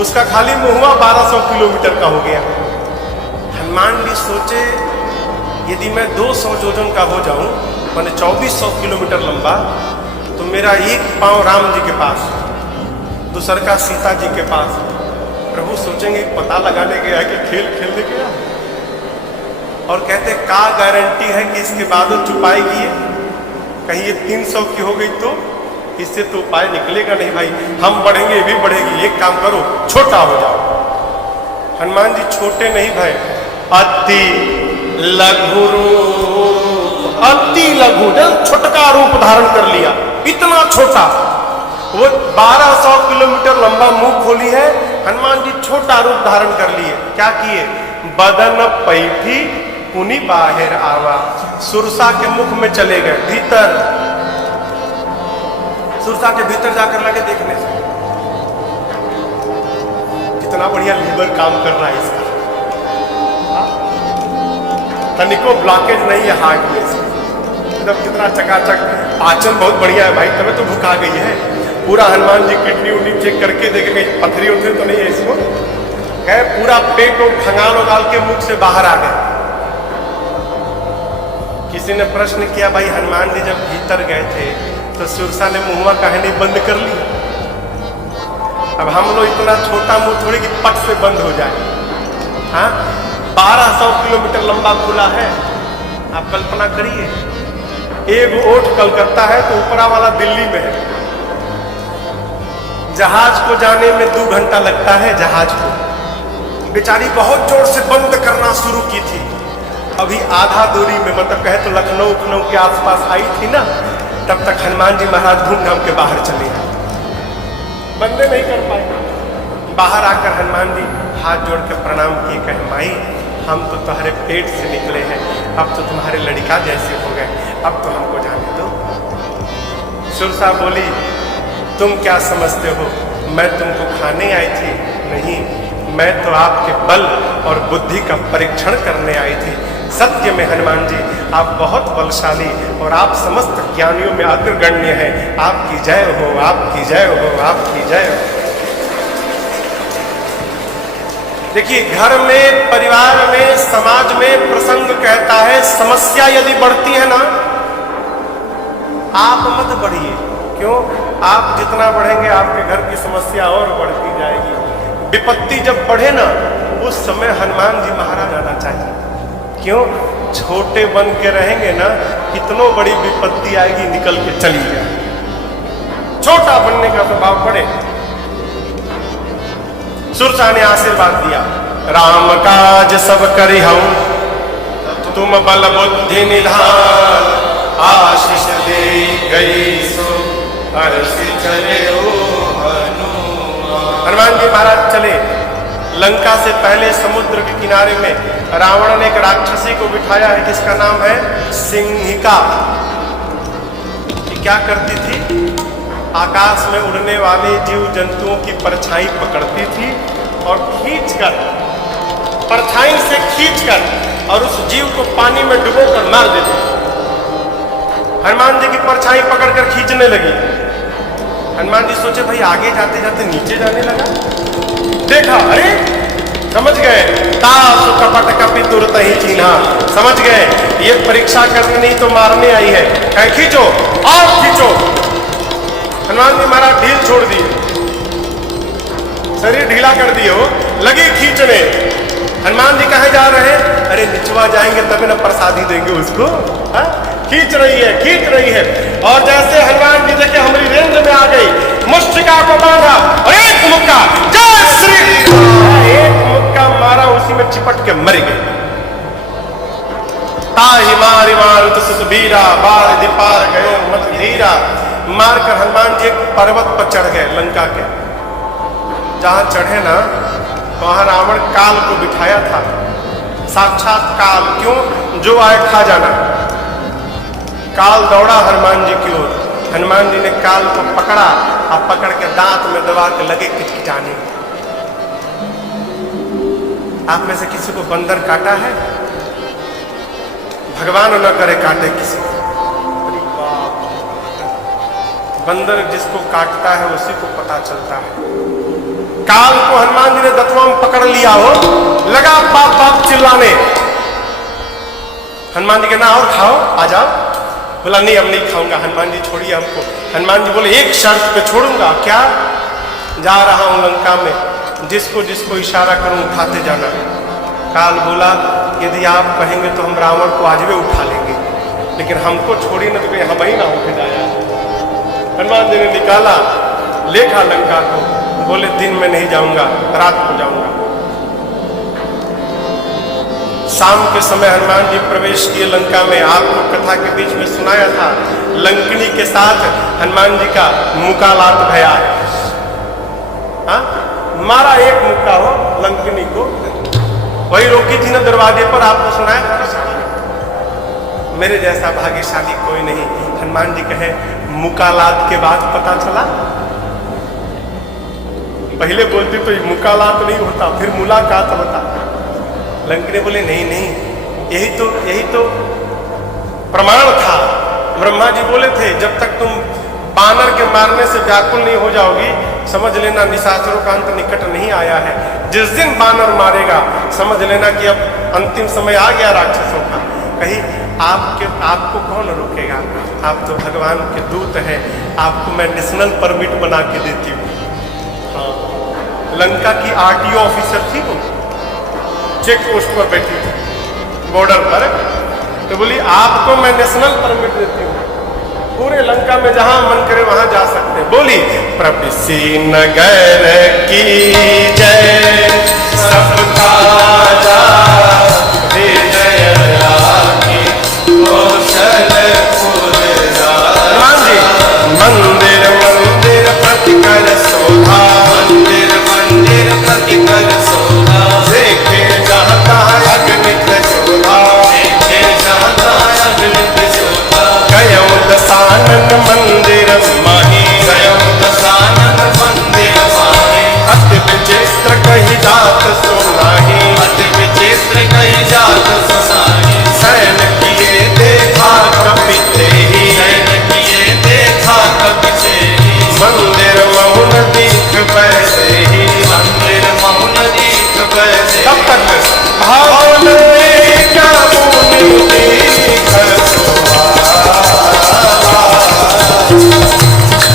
उसका खाली मुहुआ 1200 किलोमीटर का हो गया। हनुमान जी सोचे, यदि मैं 200 योजन का हो जाऊं, माने 2400 किलोमीटर लंबा, तो मेरा एक पांव राम जी के पास, दूसर का सीता जी के पास। प्रभु सोचेंगे पता लगाने गया कि खेल खेलने गया, और कहते का गारंटी है कि इसके बाद वो चुपाएगी ये? कहीं ये 300 की हो गई तो इससे तो उपाय निकलेगा नहीं भाई। हम बढ़ेंगे, ये भी बढ़ेगी। एक काम करो, छोटा हो जाओ। हनुमान जी छोटे नहीं भाई, अति लघु रूप, अति लघु, छोटका रूप धारण कर लिया। इतना छोटा, वो 1200 किलोमीटर लंबा मुंह खोली है, हनुमान जी छोटा रूप धारण कर लिए। क्या किए? बदन पैठी पुनि बाहर आवा, सुरसा के मुख में चले गए भीतर। सुरसा के भीतर जाकर लगे देखने से, कितना बढ़िया लीवर काम कर रहा है इसका, तनिको ब्लॉकेज नहीं है हार्ट में से, मतलब कितना चकाचक, पाचन बहुत बढ़िया है भाई, तभी तो भूखा गई है। पूरा हनुमान जी किडनी उडनी चेक करके देखे कहीं पथरी उथरी तो नहीं है इसको, कहे पूरा पेट और खंगाल उगाल के मुख से बाहर आ गए। किसी ने प्रश्न किया, भाई हनुमान जी जब भीतर गए थे तो सुरसा ने मुंहवा कहने बंद कर ली, अब हम लोग इतना छोटा मुंह थोड़ी कि पट से बंद हो जाए। हाँ, 1200 किलोमीटर लंबा खुला है, आप कल्पना करिए, एक ओट कलकत्ता है तो ऊपरा वाला दिल्ली में है, जहाज को जाने में 2 घंटा लगता है, जहाज को बेचारी बहुत जोर से बंद करना शुरू की थी, अभी आधा दूरी में, मतलब कहे तो लखनऊ के आसपास आई थी ना, तब तक हनुमान जी महाराज घूम घाम के बाहर चले आए, बंदे नहीं कर पाए। बाहर आकर हनुमान जी हाथ जोड़ के प्रणाम किए, कहे माई हम तो तुम्हारे पेट से निकले हैं, अब तो तुम्हारे लड़का जैसे हो गए, अब तो हमको जाने दो। सुरसा बोली, तुम क्या समझते हो मैं तुमको खाने आई थी? नहीं, मैं तो आपके बल और बुद्धि का परीक्षण करने आई थी। सत्य में हनुमान जी आप बहुत बलशाली और आप समस्त ज्ञानियों में अग्रगण्य हैं। आपकी जय हो, आपकी जय हो, आपकी जय हो। देखिए, घर में, परिवार में, समाज में प्रसंग कहता है, समस्या यदि बढ़ती है ना, आप मत बढ़िए। क्यों? आप जितना बढ़ेंगे आपके घर की समस्या और बढ़ती जाएगी। विपत्ति जब बढ़े ना, उस समय हनुमान जी महाराज आना चाहिए। क्यों? छोटे बन के रहेंगे ना, कितनों बड़ी विपत्ति आएगी निकल के चली जाए। छोटा बनने का स्वभाव पड़े। सुरसा ने आशीर्वाद दिया, राम काज सब करी हम, तुम बल बुद्धि निधान, आशीष दे गई सो हर्षि चले हो हनुमान। हनुमान जी महाराज चले। लंका से पहले समुद्र के किनारे में रावण ने एक राक्षसी को बिठाया है जिसका नाम है सिंहिका। ये क्या करती थी? आकाश में उड़ने वाले जीव जंतुओं की परछाई पकड़ती थी और खींचकर, परछाई से खींचकर और उस जीव को पानी में डुबोकर मार देती। हनुमान जी की परछाई पकड़कर खींचने लगी। हनुमान जी सोचे भाई आगे जाते जाते नीचे जाने लगा। देखा, अरे समझ गए, तासु कपट कपि तुरत ही चिन्हा, समझ गए ये परीक्षा करने नहीं तो मारने आई है। कहे खींचो और खींचो। हनुमान जी महाराज ढील छोड़ दिए, शरीर ढीला कर दिए, हो लगे खींचने। हनुमान जी कहाँ जा रहे हैं? अरे निचवा जाएंगे तभी ना प्रसादी देंगे उसको। हा? खींच रही है, खींच रही है। और जैसे हनुमान जी देखे हमारी रेंज में आ गई, मुष्टिका को बांधा और एक मुक्का, जय श्री राम, एक मुक्का मारा, उसी में चिपट के मर गए। ताहि मारि मारुत सुत बीरा, बार दिपार गए मत धीरा। मारकर हनुमान जी एक पर्वत पर चढ़ गए लंका के। जहां चढ़े ना, वहां रावण काल को बिठाया था, साक्षात काल। क्यों? जो आए खा जाना। काल दौड़ा हनुमान जी की ओर। हनुमान जी ने काल को पकड़ा और पकड़ के दांत में दबा के लगे किटकिटाने। आप में से किसी को बंदर काटा है? भगवान न करे काटे किसी को। बंदर जिसको काटता है उसी को पता चलता है। काल को हनुमान जी ने दतवा में पकड़ लिया हो, लगा बाप बाप चिल्लाने। हनुमान जी के ना और खाओ, आ जाओ। बोला नहीं, हम नहीं खाऊंगा। हनुमान जी छोड़िए हमको। हनुमान जी बोले एक शर्त पे छोड़ूंगा। क्या? जा रहा हूं लंका में, जिसको जिसको इशारा करूं उठाते जाना। काल बोला यदि आप कहेंगे तो हम रावण को आज भी उठा लेंगे, लेकिन हमको छोड़िए ना तो कहीं हम ही ना उठ जाया। हनुमान जी ने निकाला, लेखा लंका को। बोले दिन में नहीं जाऊंगा, रात को जाऊंगा। शाम के समय हनुमान जी प्रवेश किए लंका में। आपको कथा के बीच में सुनाया था, लंकनी के साथ हनुमान जी का मुकालात भया है। हाँ? मारा एक मुक्का हो लंकनी को, वही रोकी थी ना दरवाजे पर, आपको सुनाया था। मेरे जैसा भाग्यशाली कोई नहीं। हनुमान जी कहे मुकालात के बाद पता चला। पहले बोलती तो मुकालात नहीं होता, फिर मुलाकात होता। लंकनी बोले नहीं नहीं, यही तो प्रमाण था। ब्रह्मा जी बोले थे जब तक तुम बानर के मारने से व्याकुल नहीं हो जाओगी, समझ लेना निशाचरों का अंत निकट नहीं आया है। जिस दिन बानर मारेगा समझ लेना कि अब अंतिम समय आ गया राक्षसों का। कहीं आपको कौन रोकेगा? आप तो भगवान के दूत हैं, आपको मैं नेशनल परमिट बना के देती हूँ। हाँ, लंका की आरटीओ ऑफिसर थी वो, चेक पोस्ट पर बैठी थी बॉर्डर पर, तो बोली आपको मैं नेशनल परमिट देती हूँ, पूरे लंका में जहां मन करे वहां जा सकते। बोली प्रभृषि नगर की जय, सबका जा हनुमान जी मंदिर मंदिर प्रतिकर शोभा, मंदिर मंदिर प्रतिकर शोभा, देखे जाता अग्नित शोभा, देखे जाता अग्नित शोभा, गयो दशानन मंदिर माही, गयो दशानन मंदिर माही, अति विचित्र कही जात सुनाही, अति विचित्र कही जात सुनाही, शयन किए देखा कपि तेहि, शयन किए देखा कपि तेहि, मंदिर महुन दीख बैसे ही। मंदिर महुन दीख बैसे, तब तक भावन क्या मुनि दीख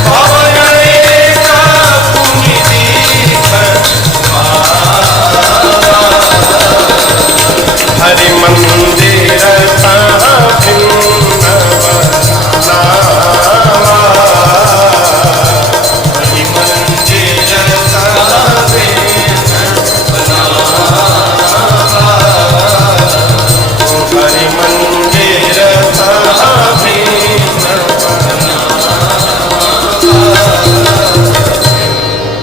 पवन एका पुनि दीख हरि मंदिर तहाँ भिन्न बनावा, हरि मंदिर सावे हरि मंदिर तहाँ भिन्न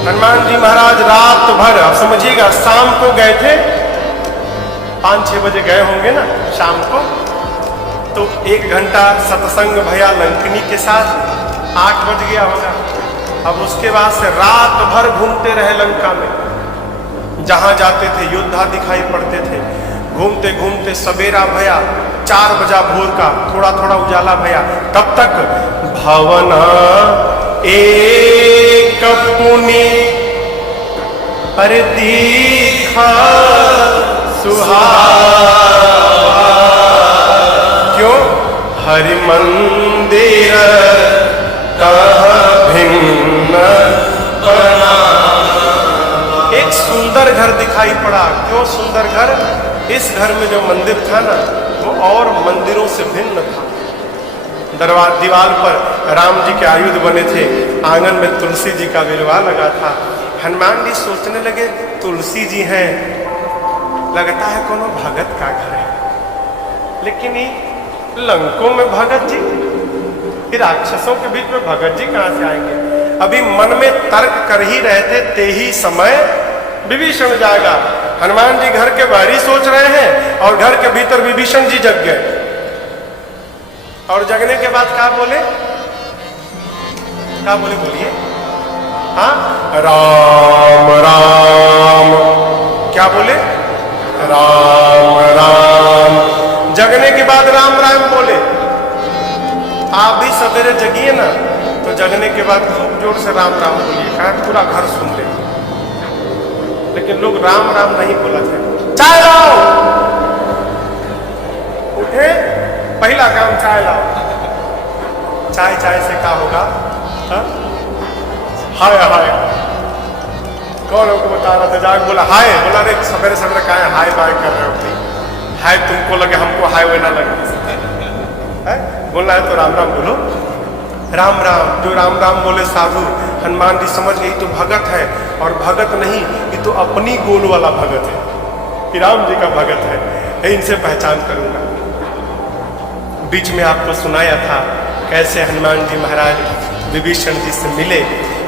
हनुमान जी महाराज रात भर, अब समझिएगा, शाम को गए थे, 5-6 बजे गए होंगे ना शाम को, तो 1 घंटा सत्संग भया लंकनी के साथ, 8 बज गया होगा। अब उसके बाद से रात भर घूमते रहे लंका में, जहां जाते थे योद्धा दिखाई पड़ते थे। घूमते घूमते सवेरा भया, 4 बजा भोर का, थोड़ा थोड़ा उजाला भया। तब तक भवना एक पुनि पर दीखा सुहावा, क्यों? हरि मंदिर कहाँ भिन्न बना। एक सुंदर घर दिखाई पड़ा। क्यों सुंदर घर? इस घर में जो मंदिर था ना, वो और मंदिरों से भिन्न था। दीवार पर राम जी के आयुध बने थे, आंगन में तुलसी जी का विरवा लगा था। हनुमान जी सोचने लगे तुलसी जी हैं, लगता है कोनो भगत का घर है, लेकिन ये लंकों में भगत जी, फिर राक्षसों के बीच में भगत जी कहां से आएंगे? अभी मन में तर्क कर ही रहे थे, ते ही समय विभीषण जागा। हनुमान जी घर के बाहरी सोच रहे हैं और घर के भीतर विभीषण जी जग गए। और जगने के बाद क्या बोले? क्या बोले? बोलिए। हाँ, राम राम। क्या बोले? राम राम। जगने के बाद राम राम बोले। आप भी सवेरे जगिए ना, तो जगने के बाद खूब जोर से राम राम बोलिए, कहा पूरा घर सुन ले। लेकिन लोग राम राम नहीं बोला थे। चाय लाओ। उठे, पहला काम चाय लाओ। चाय चाय से क्या होगा? हा? हाय हाय। कौन हमको बता रहा था? जाग बोला हाय, बोला रे सवेरे सवेरे का है हाय बाय कर रहे हो भाई? हाय तुमको लगे, हमको हाय वे ना लगे। बोलना है तो राम राम बोलो। राम राम। जो राम राम बोले साधु, हनुमान जी समझ गई तो भगत है, और भगत नहीं, ये तो अपनी गोल वाला भगत है, कि राम जी का भगत है, इनसे पहचान करूंगा। बीच में आपको सुनाया था कैसे हनुमान जी महाराज विभीषण जी से मिले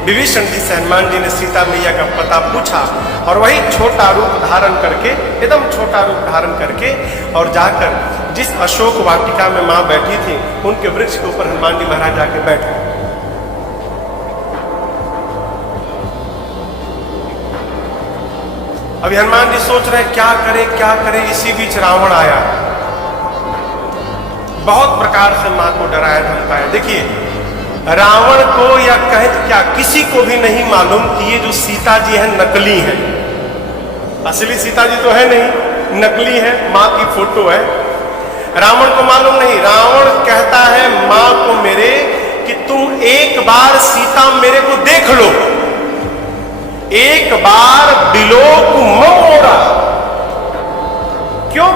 विभीषण जी से हनुमान जी ने सीता मैया का पता पूछा और वही छोटा रूप धारण करके, एकदम छोटा रूप धारण करके, और जाकर जिस अशोक वाटिका में माँ बैठी थी उनके वृक्ष के ऊपर हनुमान जी महाराज जाके बैठे। अभी हनुमान जी सोच रहे क्या करें। इसी बीच रावण आया, बहुत प्रकार से मां को डराया धमकाया। देखिए, रावण को या कहे तो क्या किसी को भी नहीं मालूम कि ये जो सीता जी है नकली है। असली सीता जी तो है नहीं, नकली है, मां की फोटो है। रावण को मालूम नहीं। रावण कहता है मां को मेरे कि तुम एक बार सीता मेरे को देख लो, एक बार बिलोक मोरा। क्यों?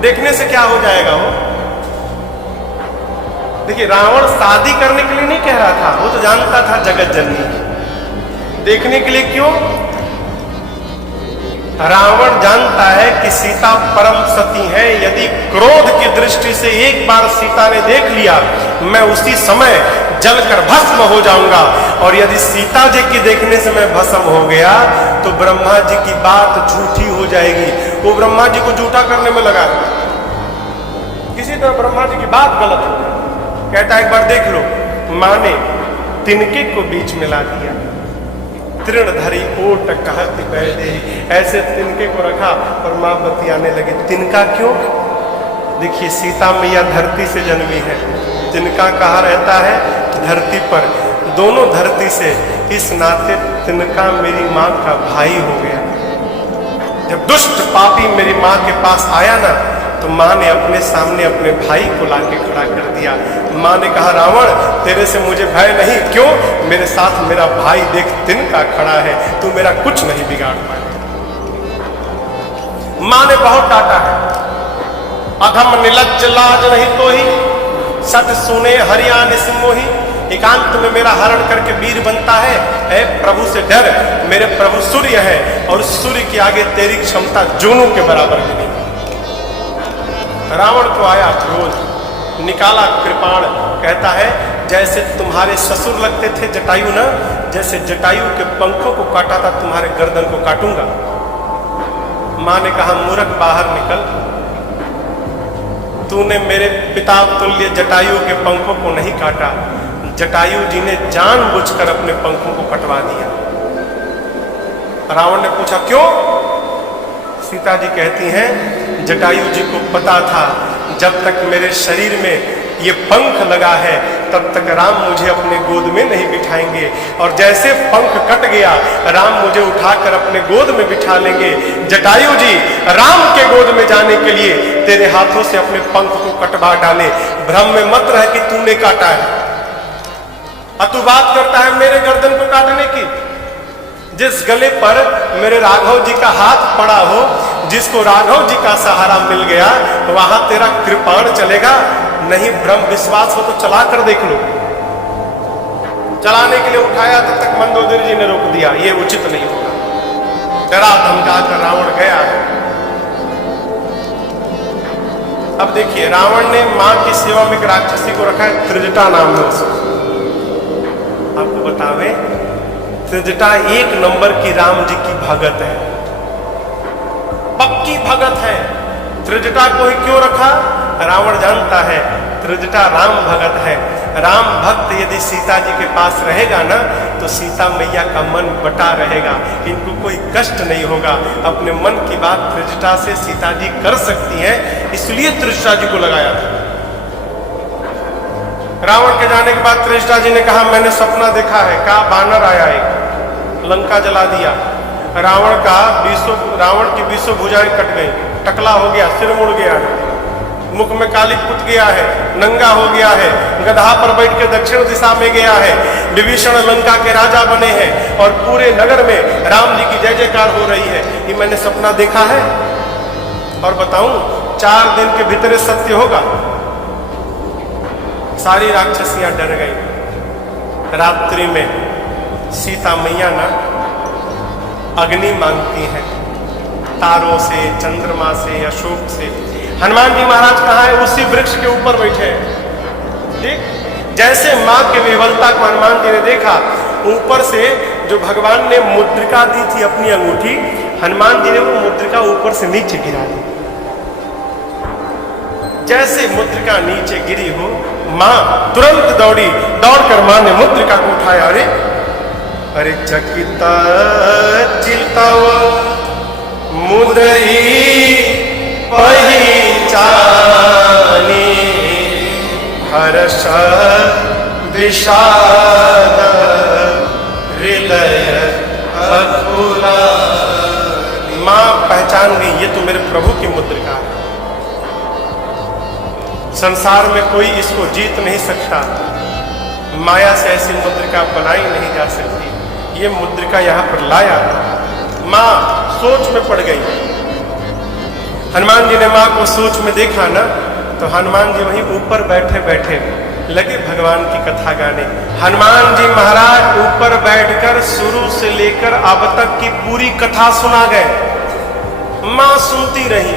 देखने से क्या हो जाएगा? वो देखिए, रावण शादी करने के लिए नहीं कह रहा था, वो तो जानता था जगत जननी। देखने के लिए क्यों? रावण जानता है कि सीता परम सती है। यदि क्रोध की दृष्टि से एक बार सीता ने देख लिया, मैं उसी समय जलकर भस्म हो जाऊंगा। और यदि सीता जी की देखने से मैं भस्म हो गया तो ब्रह्मा जी की बात झूठी हो जाएगी। वो ब्रह्मा जी को झूठा करने में लगा। किसी तरह ब्रह्मा जी की बात गलत हो गई। कहता एक बार देख लो। मां ने तिनके को बीच में ला दिया। तृणधरी ओट कहत बैठे, ऐसे तिनके को रखा और मां बतियाने लगी। तिनका क्यों? देखिए, सीता मैया धरती से जन्मी है, तिनका कहाँ रहता है? धरती पर। दोनों धरती से, इस नाते तिनका मेरी मां का भाई हो गया। जब दुष्ट पापी मेरी मां के पास आया ना, तो मां ने अपने सामने अपने भाई को लाके खड़ा कर दिया। मां ने कहा रावण, तेरे से मुझे भय नहीं। क्यों? मेरे साथ मेरा भाई देख तिनका खड़ा है, तू मेरा कुछ नहीं बिगाड़ पाए। मां ने बहुत डांटा है। अधम निलज्ज लाज नहीं तो ही, सत सुने हरिया निस्मोही। एकांत में मेरा हरण करके वीर बनता है। ऐ प्रभु से डर, मेरे प्रभु सूर्य है और सूर्य के आगे तेरी क्षमता जोनों के बराबर भी नहीं। रावण को आया क्रोध, निकाला कृपाण। कहता है जैसे तुम्हारे ससुर लगते थे जटायु ना, जैसे जटायु के पंखों को काटा था तुम्हारे गर्दन को काटूंगा। मां ने कहा मूर्ख बाहर निकल, तूने मेरे पिता तुल्य जटायु के पंखों को नहीं काटा। जटायु जी ने जानबूझकर अपने पंखों को कटवा दिया। रावण ने पूछा क्यों? सीता जी कहती हैं जटायु जी को पता था जब तक मेरे शरीर में ये पंख लगा है तब तक राम मुझे अपने गोद में नहीं बिठाएंगे, और जैसे पंख कट गया राम मुझे उठाकर अपने गोद में बिठा लेंगे। जटायु जी राम के गोद में जाने के लिए तेरे हाथों से अपने पंख को कटवा डाले। भ्रम में मत रह कि तूने काटा है, और तू बात करता है मेरे गर्दन को काटने की। जिस गले पर मेरे राघव जी का हाथ पड़ा हो, जिसको राघव जी का सहारा मिल गया, वहां तेरा कृपाण चलेगा? नहीं, भ्रम विश्वास हो तो चला कर देख लो। चलाने के लिए उठाया तब तक मंदोदरी जी ने रोक दिया, ये उचित नहीं होगा। डरा धमका कर रावण गया। अब देखिए, रावण ने मां की सेवा में एक राक्षसी को रखा है, त्रिजटा नाम है उसको। आपको बतावे, त्रिजटा एक नंबर की राम जी की भगत है, पक्की भगत है। त्रिजटा को ही क्यों रखा? रावण जानता है त्रिजटा राम भगत है। राम भक्त यदि सीता जी के पास रहेगा ना, तो सीता मैया का मन बटा रहेगा, इनको कोई कष्ट नहीं होगा। अपने मन की बात त्रिजटा से सीता जी कर सकती हैं, इसलिए त्रिजटा जी को लगाया था। रावण के जाने के बाद त्रिजटा जी ने कहा मैंने सपना देखा है। कहा बानर आया, एक लंका जला दिया। रावण की 20 भुजाएं कट गई, टकला हो गया, सिर मुड़ गया है, मुख में काली पुत गया है, नंगा हो गया है, गधा पर बैठ के दक्षिण दिशा में गया है। विभीषण लंका के राजा बने हैं और पूरे नगर में राम जी की जय जयकार हो रही है। ये मैंने सपना देखा है, और बताऊं 4 दिन के भीतर सत्य होगा। सारी राक्षसियां डर गई। रात्रि में सीता मैया ना अग्नि मांगती हैं, तारों से, चंद्रमा से, अशोक से। हनुमान जी महाराज कहाँ है? उसी वृक्ष के ऊपर बैठे हैं। ठीक, जैसे माँ के विह्वलता को हनुमान जी ने देखा, ऊपर से जो भगवान ने मुद्रिका दी थी अपनी अंगूठी, हनुमान जी ने वो मुद्रिका ऊपर से नीचे गिरा दी। जैसे मुद्रिका नीचे गिरी हो, माँ तुरंत दौड़ी, दौड़कर माँ ने मुद्रिका को उठाया। अरे अरे चकिता चितव मुदरी पहिचानी, हर्ष विषाद हृदय अकुला। माँ पहचान गई, ये तो मेरे प्रभु की मुद्रिका है। संसार में कोई इसको जीत नहीं सकता, माया से ऐसी मुद्रिका बनाई नहीं जा सकती। ये मुद्रिका यहाँ पर लाया था। माँ सोच में पड़ गई। हनुमान जी ने माँ को सोच में देखा ना, तो हनुमान जी वहीं ऊपर बैठे बैठे लगे भगवान की कथा गाने। हनुमान जी महाराज ऊपर बैठकर शुरू से लेकर अब तक की पूरी कथा सुना गए। माँ सुनती रही,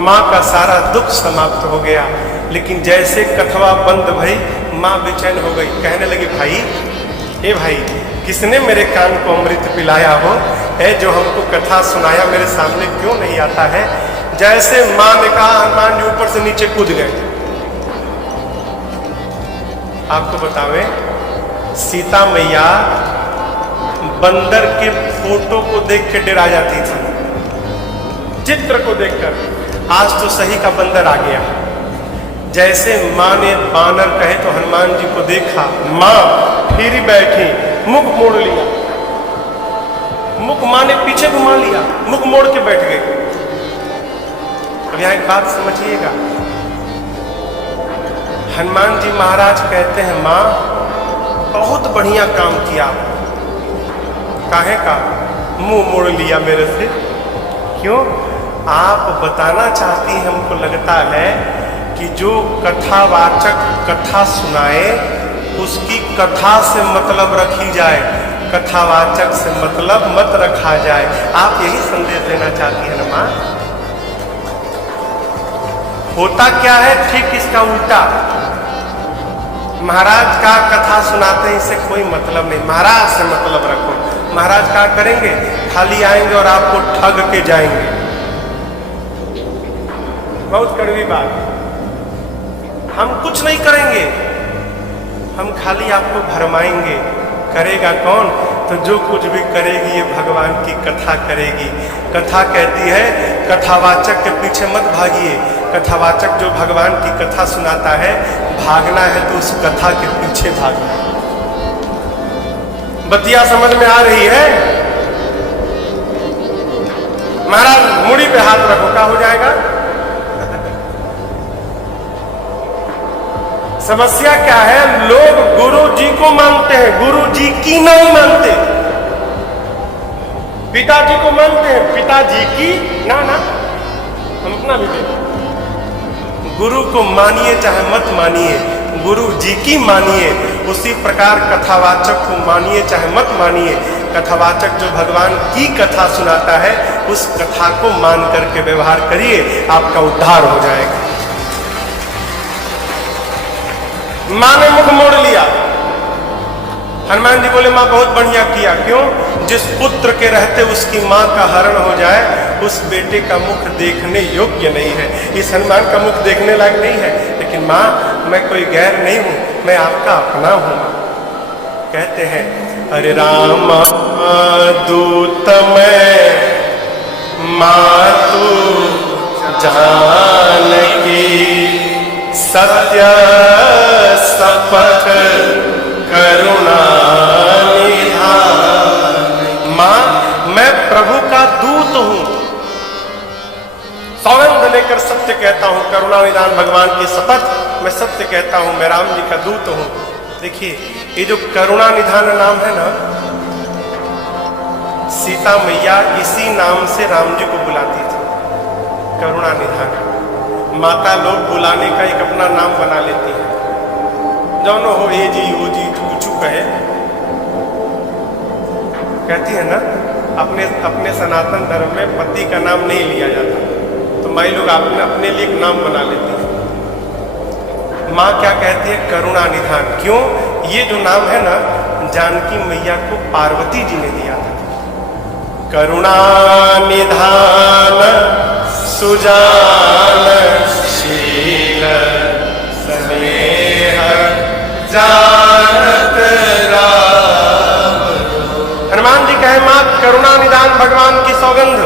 माँ का सारा दुख समाप्त हो गया। लेकिन जैसे कथवा बंद भई, माँ बेचैन हो गई। कहने लगी, भाई ए भाई, किसने मेरे कान को अमृत पिलाया हो, ए जो हमको कथा सुनाया, मेरे सामने क्यों नहीं आता है। जैसे माँ ने कहा, हनुमान जी ऊपर से नीचे कूद गए। आपको बतावे, सीता मैया बंदर के फोटो को देख के डरा जाती थी, चित्र को देखकर। आज तो सही का बंदर आ गया। जैसे माँ ने बानर कहे तो हनुमान जी को देखा, माँ फिर बैठी, मुख मोड़ लिया। मुख माँ ने पीछे घुमा लिया, मुख मोड़ के बैठ गई। अब यहां एक बात समझिएगा, हनुमान जी महाराज कहते हैं, माँ बहुत बढ़िया काम किया। काहे का मुंह मोड़ लिया मेरे से? क्यों? आप बताना चाहती हैं, हमको लगता है कि जो कथावाचक कथा सुनाए उसकी कथा से मतलब रखी जाए, कथावाचक से मतलब मत रखा जाए। आप यही संदेश देना चाहती है ना माँ? होता क्या है ठीक इसका उल्टा। महाराज का कथा सुनाते हैं, इससे कोई मतलब नहीं, महाराज से मतलब रखो। महाराज क्या करेंगे? खाली आएंगे और आपको ठग के जाएंगे। बहुत कड़वी बात। हम कुछ नहीं करेंगे, हम खाली आपको भरमाएंगे। करेगा कौन? तो जो कुछ भी करेगी ये भगवान की कथा करेगी। कथा कहती है कथावाचक के पीछे मत भागिए। कथावाचक जो भगवान की कथा सुनाता है, भागना है तो उस कथा के पीछे भागना है। बतिया समझ में आ रही है? महाराज मुड़ी पे हाथ रखो, क्या हो जाएगा? समस्या क्या है? लोग गुरु जी को मानते हैं, गुरु जी की नहीं मानते। पिताजी को मानते हैं, पिताजी की ना ना, हम अपना भी देखें। गुरु को मानिए चाहे मत मानिए, गुरु जी की मानिए। उसी प्रकार कथावाचक को मानिए चाहे मत मानिए। कथावाचक जो भगवान की कथा सुनाता है, उस कथा को मान करके व्यवहार करिए, आपका उद्धार हो जाएगा। माँ ने मुख मोड़ लिया। हनुमान जी बोले, माँ बहुत बढ़िया किया। क्यों? जिस पुत्र के रहते उसकी माँ का हरण हो जाए, उस बेटे का मुख देखने योग्य नहीं है। इस हनुमान का मुख देखने लायक नहीं है। लेकिन माँ, मैं कोई गैर नहीं हूं, मैं आपका अपना हूं। कहते हैं, अरे राम दूत मैं मातु जानकी, सत्य शपथ करुणा निधान। मां, मैं प्रभु का दूत हूं, सौगंध लेकर सत्य कहता हूं, करुणा निधान भगवान की शपथ, मैं सत्य कहता हूं, मैं राम जी का दूत हूं। देखिए, ये जो करुणा निधान नाम है ना, सीता मैया इसी नाम से राम जी को बुलाती थी, करुणा निधान। माता लोग बुलाने का एक अपना नाम बना लेती है, दोनों हो ए जी ओ जी कुछ कहे, कहती है ना। अपने सनातन धर्म में पति का नाम नहीं लिया जाता, तो माई लोग अपने लिए एक नाम बना लेती है। माँ क्या कहती है? करुणा निधान। क्यों? ये जो नाम है ना, जानकी मैया को पार्वती जी ने दिया था। करुणा निधान सुजान शील स्नेह जानत राम। हनुमान जी कहे माँ करुणा निधान भगवान की सौगंध।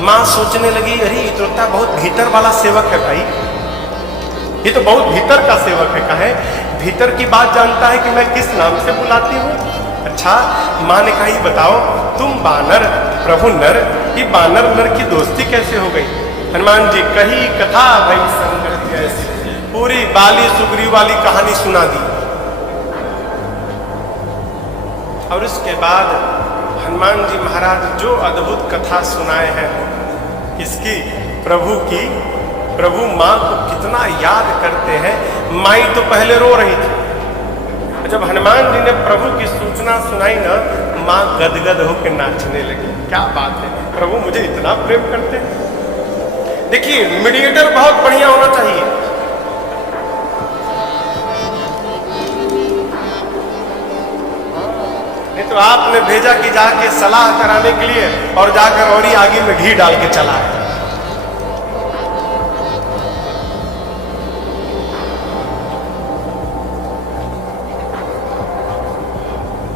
माँ सोचने लगी, अरे ये तो लगता है बहुत भीतर वाला सेवक है भाई, ये तो बहुत भीतर का सेवक है। कहे भीतर की बात जानता है कि मैं किस नाम से बुलाती हूँ। अच्छा, माँ ने कहा ये बताओ, तुम बानर प्रभु नर, ये बानर नर की दोस्ती कैसे हो गई? हनुमान जी कही कथा भई संगति ऐसी, पूरी बाली सुग्रीव वाली कहानी सुना दी। और उसके बाद हनुमान जी महाराज जो अद्भुत कथा सुनाए हैं इसकी, प्रभु की, प्रभु माँ को कितना याद करते हैं। माई तो पहले रो रही थी, जब हनुमान जी ने प्रभु की सूचना सुनाई ना, माँ गदगद होकर नाचने लगी। क्या बात है, प्रभु मुझे इतना प्रेम करते हैं। देखिए, मीडिएटर बहुत बढ़िया होना चाहिए। नहीं तो आपने भेजा कि जाके सलाह कराने के लिए, और जाकर और ही आगे में घी डाल के चला है।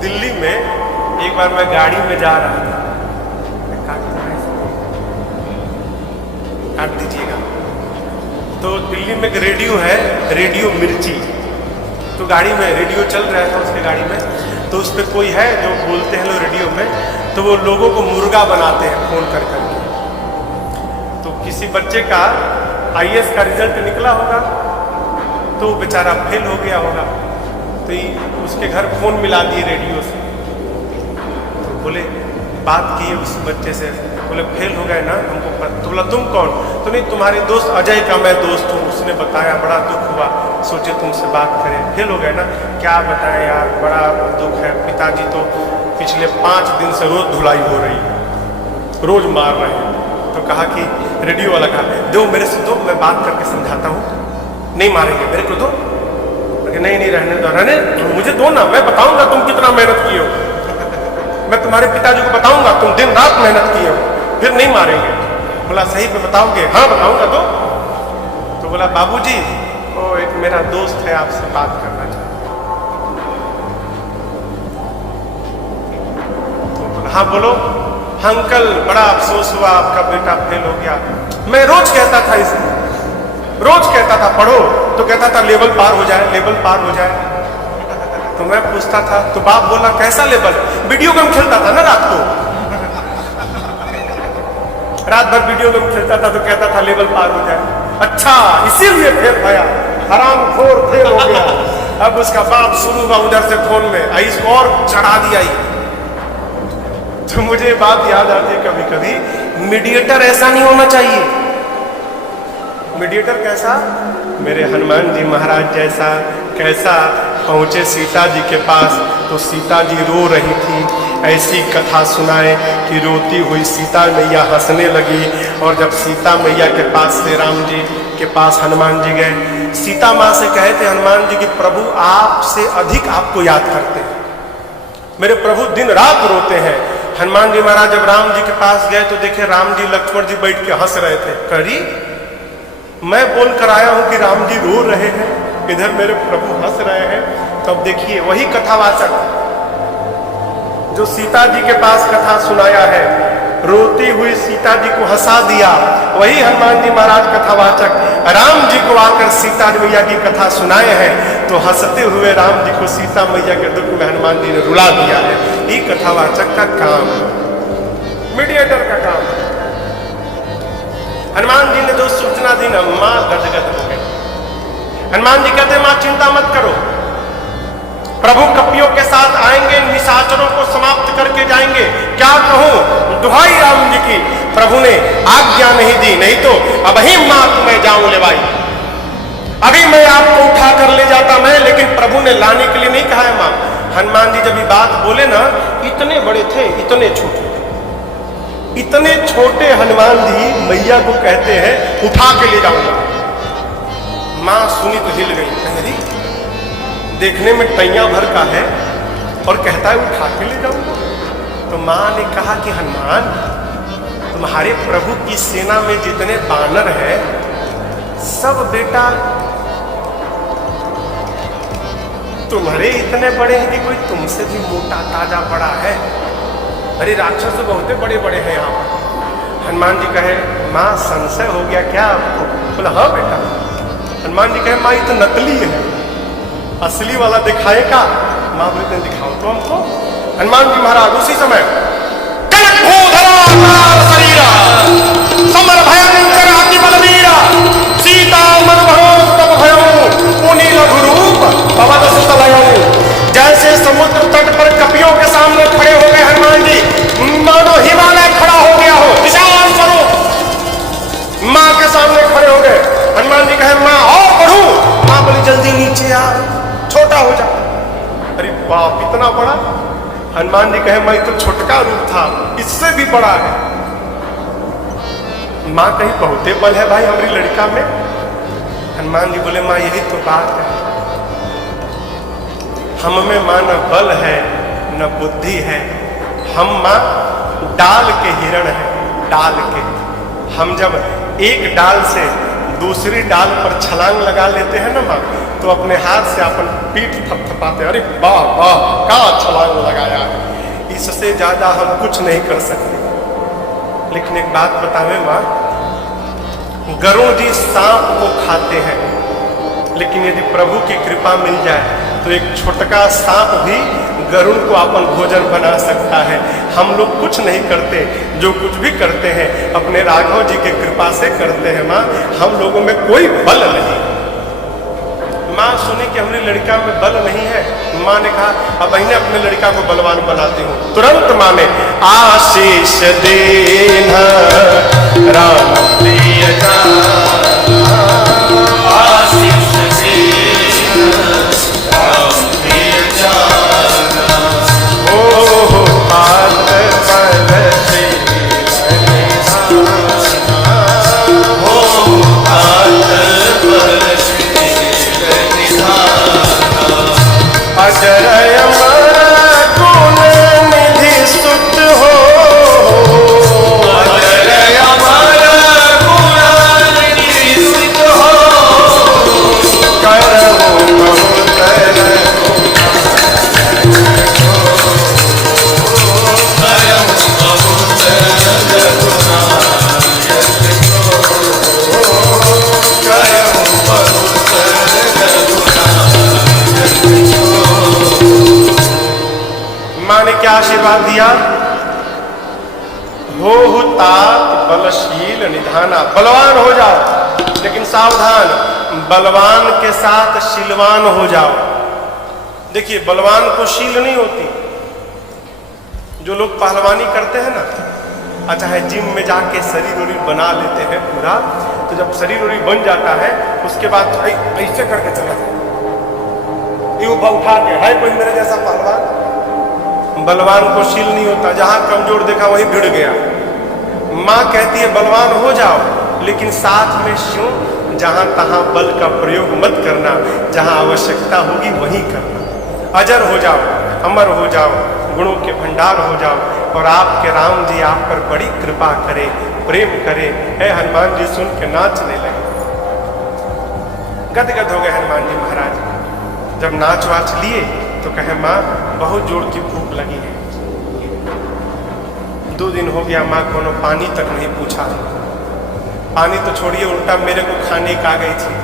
दिल्ली में एक बार मैं गाड़ी में जा रहा था, काट दीजिएगा। तो दिल्ली में एक रेडियो है, रेडियो मिर्ची। तो गाड़ी में रेडियो चल रहा था उसके गाड़ी में, तो उस पर कोई है जो बोलते हैं लोग रेडियो में, तो वो लोगों को मुर्गा बनाते हैं फोन कर करके। तो किसी बच्चे का IAS का रिजल्ट निकला होगा, तो वो बेचारा फेल हो गया होगा, तो उसके घर फोन मिला दिए रेडियो से। तो बोले, बात किए उस बच्चे से, बोले फेल हो गए ना हमको पता। तो बोला तुम कौन? तो नहीं, तुम्हारे दोस्त अजय का मैं दोस्त हूँ, उसने बताया, बड़ा दुख हुआ, सोचे तुमसे बात करें। फेल हो गए ना? क्या बताएं यार, बड़ा दुख है, पिताजी तो पिछले 5 दिन से रोज धुलाई हो रही है, रोज मार रहे हैं। तो कहा कि रेडियो वाला कहा, दो मेरे से दो, मैं बात करके समझाता हूँ। नहीं मारेंगे, मेरे को दो। नहीं नहीं, रहने दो, रहने मुझे दो ना, मैं बताऊंगा तुम कितना मेहनत किए हो, मैं तुम्हारे पिताजी को बताऊंगा तुम दिन रात मेहनत किए हो, फिर नहीं मारेंगे। बोला सही पे बताओगे? हाँ बताऊंगा। तो बोला बाबूजी, वो एक मेरा दोस्त है, आपसे बात करना चाहता। तो बोला हाँ बोलो। हाँ अंकल, बड़ा अफसोस हुआ, आपका बेटा फेल हो गया। मैं रोज कहता था इसे, रोज कहता था पढ़ो, तो कहता था लेवल पार हो जाए, लेवल पार हो जाए। तो मैं पूछता था, तो बाप बोला कैसा लेवल? वीडियो गेम खेलता था ना रात को, रात भर वीडियो गेम खेलता था, तो कहता था लेवल पार हो जाए। अच्छा, इसीलिए फेल आया, हरामखोर फेल हो गया। अब उसका बाप शुरू हुआ उधर से फोन में, आइस और चढ़ा दिया। तो मुझे बात याद आती है कभी कभी, मीडिएटर ऐसा नहीं होना चाहिए। मीडिएटर कैसा? मेरे हनुमान जी महाराज जैसा। कैसा? पहुंचे सीता जी के पास, तो सीता जी रो रही थी। ऐसी कथा सुनाए कि रोती हुई सीता मैया हंसने लगी। और जब सीता मैया के पास से राम जी के पास हनुमान जी गए, सीता माँ से कहे थे हनुमान जी कि प्रभु आपसे अधिक आपको याद करते हैं, मेरे प्रभु दिन रात रोते हैं। हनुमान जी महाराज जब राम जी के पास गए तो देखे राम जी लक्ष्मण जी बैठ के हंस रहे थे। करी मैं बोल कर आया हूं कि राम जी रो रहे हैं, इधर मेरे प्रभु हंस रहे हैं। तब देखिए वही कथावाचक जो सीता जी के पास कथा सुनाया है, रोती हुई सीता जी को हंसा दिया, वही हनुमान जी महाराज कथावाचक राम जी को आकर सीता मैया की कथा सुनाए हैं, तो हंसते हुए राम जी को सीता मैया के दुख में हनुमान जी ने रुला दिया है। ये कथावाचक का काम, मीडिएटर का काम। हनुमान जी ने जो सूचना दी ना, मां गदगद हो गई। हनुमान जी कहते मां चिंता मत करो, प्रभु कपियों के साथ आएंगे, निशाचरों को समाप्त करके जाएंगे। क्या कहूं, दुहाई राम जी की, प्रभु ने आज्ञा नहीं दी, नहीं तो अब ही मां तुम्हें जाऊं ले भाई, अभी मैं आपको उठा कर ले जाता मैं, लेकिन प्रभु ने लाने के लिए नहीं कहा है मां। हनुमान जी जब ये बात बोले ना, इतने बड़े थे, इतने छोटे, इतने छोटे हनुमान जी मैया को कहते हैं उठा के ले जाऊंगा। माँ सुनी तो हिल गई, अरे देखने में टैया भर का है और कहता है उठा के ले जाऊंगा। तो माँ ने कहा कि हनुमान, तुम्हारे प्रभु की सेना में जितने बानर हैं सब बेटा तुम्हारे इतने बड़े हैं कि कोई तुमसे भी मोटा ताजा बड़ा है। अरे राक्षस तो बहुत बड़े बड़े हैं यहाँ पर। हनुमान जी कहे, माँ संशय हो गया क्या आपको? बोला हाँ बेटा। हनुमान जी कहे, माँ ये तो नकली है, असली वाला दिखाए का? माँ बोलते दिखाओ तो हमको। हनुमान जी महाराज उसी समय समर भयंकर अति बलवीरा सीता मन भरो तब भयो पुनि लघु रूप पवन सुत लयो। जैसे समुद्र तट पर कपियों के सामने खड़े हो गए हनुमान जी, मानो हिमालय खड़ा हो गया हो, विशाल स्वरूप माँ के सामने खड़े हो गए। हनुमान जी कहे, माँ और बढ़ू? माँ बोली जल्दी नीचे आ, छोटा हो जा। अरे बाप इतना बड़ा? हनुमान जी कहे, मैं तो छोटका रूप था, इससे भी बड़ा है। माँ कहीं बहुते बल है भाई हमारी लड़का में? हनुमान जी बोले, माँ यही तो बात है, हम में माँ न बल है न बुद्धि है, हम माँ डाल के हिरण है, डाल के। हम जब एक डाल से दूसरी डाल पर छलांग लगा लेते हैं ना माँ, तो अपने हाथ से अपन पीठ थपथपाते, अरे वाह वाह क्या छलांग लगाया है। इससे ज्यादा हम कुछ नहीं कर सकते। लेकिन एक बात बतावे माँ, गरुड़ जी सांप को खाते हैं, लेकिन यदि प्रभु की कृपा मिल जाए तो एक छोटका सांप भी गरुड़ को अपन भोजन बना सकता है। हम लोग कुछ नहीं करते, जो कुछ भी करते हैं अपने राघव जी की कृपा से करते हैं माँ, हम लोगों में कोई बल नहीं। माँ सुनी कि हमारी लड़का में बल नहीं है। माँ ने कहा, अब इन्हें अपने लड़का को बलवान बनाती हूँ। तुरंत माँ ने आशीष देना राम प्रिय जाना, आशीष देना राम प्रिय जाना, ओ पाद पल से निधाना, हो पात पर से निधाना, अजर अमर गुण निधि सुत हो, अजर अमर गुण निधि सुत हो, करहु बहुत करहु बहुत रघुनायक, करहु बहुत रघुनायक। माँ ने क्या आशीर्वाद दिया? हो तात बलशील निधाना, बलवान हो जाओ, लेकिन सावधान, बलवान के साथ शीलवान हो जाओ। देखिए बलवान को शील नहीं होती। जो लोग पहलवानी करते हैं ना, अच्छा है जिम में जाके शरीर उरीर बना लेते हैं पूरा, तो जब शरीर उरीर बन जाता है उसके बाद ऐसे करके चला जाए, ये उठा के है कोई मेरे जैसा पहलवान? बलवान को शील नहीं होता, जहां कमजोर देखा वहीं भिड़ गया। माँ कहती है बलवान हो जाओ, लेकिन साथ में क्यों? जहां तहां बल का प्रयोग मत करना, जहां आवश्यकता होगी वहीं करना। अजर हो जाओ, अमर हो जाओ, गुणों के भंडार हो जाओ, और आपके राम जी आप पर बड़ी कृपा करे, प्रेम करे। है हनुमान जी सुन के नाचने लगे, गदगद हो गए हनुमान जी महाराज। जब नाच वाच लिए तो कहे, माँ बहुत जोर की भूख लगी है, 2 दिन हो गया माँ कोनो पानी तक नहीं पूछा। पानी तो छोड़िए, उल्टा मेरे को खाने का आ गई थी,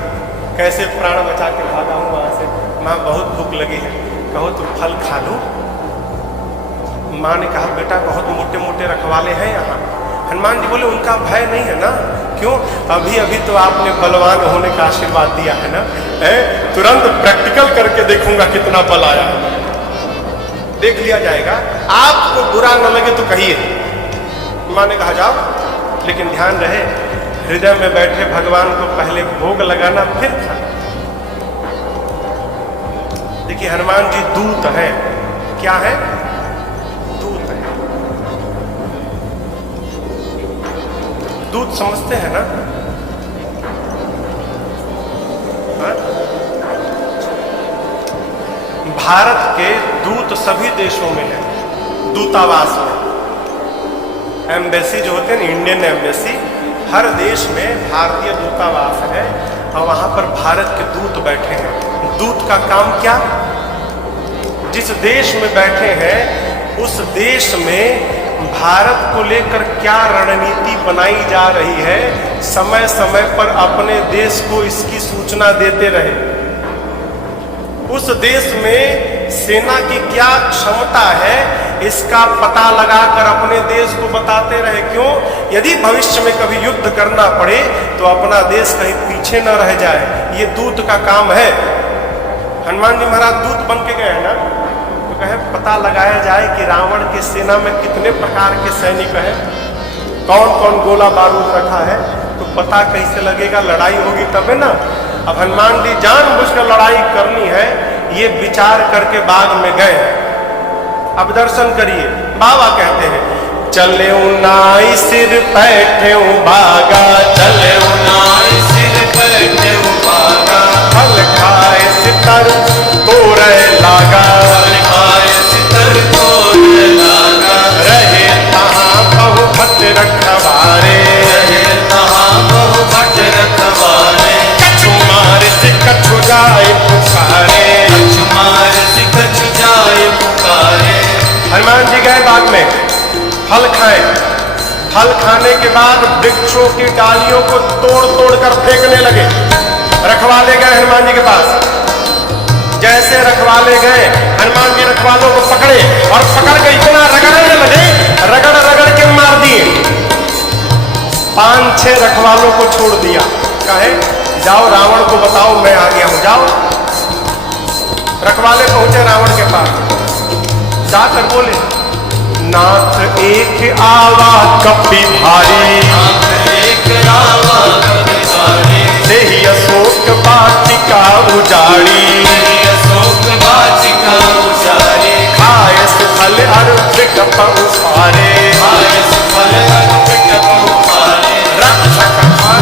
कैसे प्राण बचा के भागा हूँ वहां से। माँ बहुत भूख लगी है, कहो तो फल खा लो। माँ ने कहा, बेटा बहुत मोटे मोटे रखवाले हैं यहाँ। हनुमान जी बोले, उनका भय नहीं है ना? क्यों? अभी अभी तो आपने बलवान होने का आशीर्वाद दिया है ना, तुरंत प्रैक्टिकल करके देखूंगा कितना बल आया, देख लिया जाएगा। आपको बुरा न लगे तो कहिए। माँ ने कहा, जाओ, लेकिन ध्यान रहे हृदय में बैठे भगवान को पहले भोग लगाना, फिर खाना। देखिए हनुमान जी दूत है। क्या है? दूत है। दूत समझते हैं ना? भारत के दूत सभी देशों में है, दूतावास में। एम्बेसी जो होते हैं ना, इंडियन एम्बेसी, हर देश में भारतीय दूतावास है और वहाँ पर भारत के दूत बैठे हैं। दूत का काम क्या? जिस देश में बैठे हैं उस देश में भारत को लेकर क्या रणनीति बनाई जा रही है, समय समय पर अपने देश को इसकी सूचना देते रहे। उस देश में सेना की क्या क्षमता है इसका पता लगाकर अपने देश को बताते रहे। क्यों? यदि भविष्य में कभी युद्ध करना पड़े तो अपना देश कहीं पीछे न रह जाए। ये दूत का काम है। हनुमान जी महाराज दूत बन के गए हैं ना, तो कहे पता लगाया जाए कि रावण की सेना में कितने प्रकार के सैनिक हैं, कौन कौन गोला बारूद रखा है, तो पता कैसे लगेगा? लड़ाई होगी तब है ना। अब हनुमान जी जानबूझकर लड़ाई करनी है ये विचार करके बाग में गए। अब दर्शन करिए, बाबा कहते हैं चले नाई सिर बैठे बागा, चले नाई सिर बैठे बागा, फल खाए सितर तोरे लागा, फल खाए सितर तोरे लागा, रहे तहाँ बहुमत रखवारे, रहे तहाँ बहुमत रखवारे, कछु मार से कछु जाए पुकारे, कछु मार से कछु जाए पुकारे। हनुमान जी गए बाग में, फल खाए। फल खाने के बाद वृक्षों की डालियों को तोड़ तोड़ कर फेंकने लगे। रखवाले गए हनुमान जी के पास। जैसे रखवाले गए, हनुमान जी रखवालों को पकड़े और पकड़ के इतना रगड़ने लगे, रगड़ रगड़ के मार दिए। 5-6 रखवालों को छोड़ दिया। कहे जाओ रावण को बताओ मैं आ गया हूं, जाओ। रखवाले पहुंचे रावण के पास, जाकर बोले नाथ एक आवा कपि भारी, नाथ एक आवा कपि भारी, देहि अशोक वाटिका उजाड़ी, देहि अशोक वाटिका उजाड़ी, खाए फल अर वृक्ष उसारे, खाए फल अर वृक्ष उसारे, रक्षक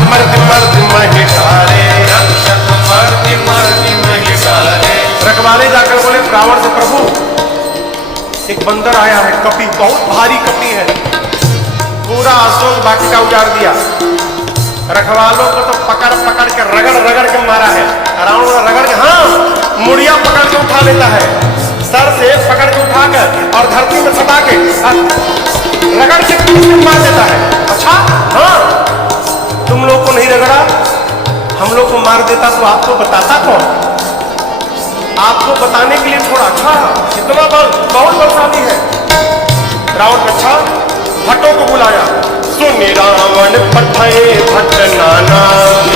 मर्द मर्द महिषारे, रक्षक मर्द मर्द महिषारे। रखवाले जाकर बोले रावण से प्रभु एक बंदर आया है, कपि, बहुत भारी कपि है, पूरा अशोक वाटिका उजाड़ दिया। रखवालों को तो पकड़ पकड़ के रगड़ रगड़ के मारा है। रावण रगड़ के, हाँ, मुड़िया पकड़ के उठा लेता है, सर से पकड़ के उठाकर और धरती में सटा के रगड़ के पीठ में मार देता है। अच्छा, हाँ, तुम लोग को नहीं रगड़ा, हम लोग को मार देता तो आपको बताता कौन? आपको बताने के लिए थोड़ा, अच्छा इतना बल, बहुत बलशाली है। रावण अच्छा भट्टों को बुलाया। सुनि रावण पठे भट्ट नाना,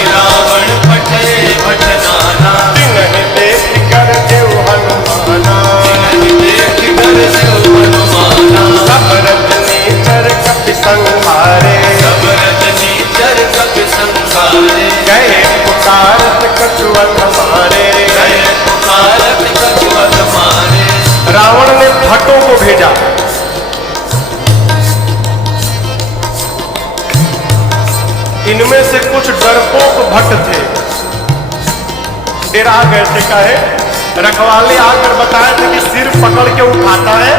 रावण पठे भट्ट नाना, तिन्हि देख कर देव हनुमाना, देख कर देव हनुमाना, सब रजनीचर कपि संहारे, सब रजनीचर कपि संहारे, गए पुकारत कछुअत मारे, गए पुकारत कछुअत मारे। रावण ने भट्टों को भेजा। इनमें से कुछ डरपोक भट्ट थे, डेरा गए थे। कहे रखवाले आकर बताए थे कि सिर पकड़ के उठाता है,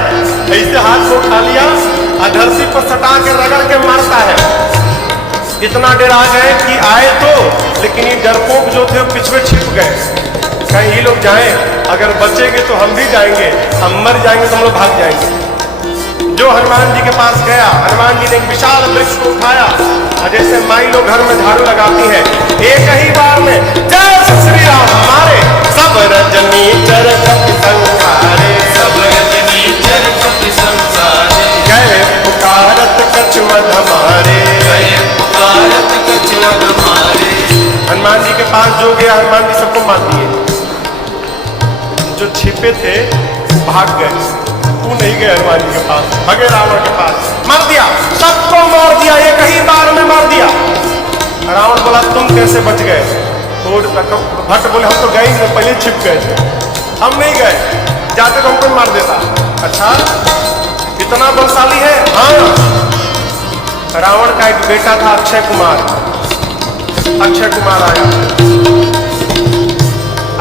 ऐसे हाथ को उठा लिया और धरती पर सटा के रगड़ के मारता है। इतना डरा गए कि आए तो, लेकिन ये डरपोक जो थे वो पिछवे छिप गए। कहीं ये लोग जाएं, अगर बचेंगे तो हम भी जाएंगे, हम मर जाएंगे तो हम लोग भाग जाएंगे। जो हनुमान जी के पास गया, हनुमान जी ने एक विशाल वृक्ष को उठाया और जैसे माई लोग घर में झाड़ू लगाती है, एक ही बार में जय श्री राम मारे, सब रजनीचर कपि संहारे, सब रजनीचर कपि संहारे, गए पुकारत कछुअत मारे, गए पुकारत कछुअत मारे। हनुमान जी के पास जो गया, हनुमान जी सबको मार दिए। जो छिपे थे भाग गए, वो नहीं गए हनुमान जी के पास, भगे रावण के पास, मार दिया, सबको मार दिया, एक ही बार में मार दिया। रावण बोला तुम कैसे बच गए? भट्ट बोले हम तो गए ही नहीं, पहले छिप गए थे, हम नहीं गए, जाते तो हमको मार देता। अच्छा, इतना बलशाली है? हाँ, रावण का एक बेटा था अक्षय कुमार। अक्षय कुमार आया,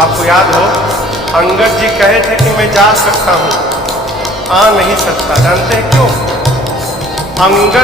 आपको याद हो अंगद जी कहे थे कि मैं जा सकता हूं, आ नहीं सकता। जानते हैं क्यों? अंगद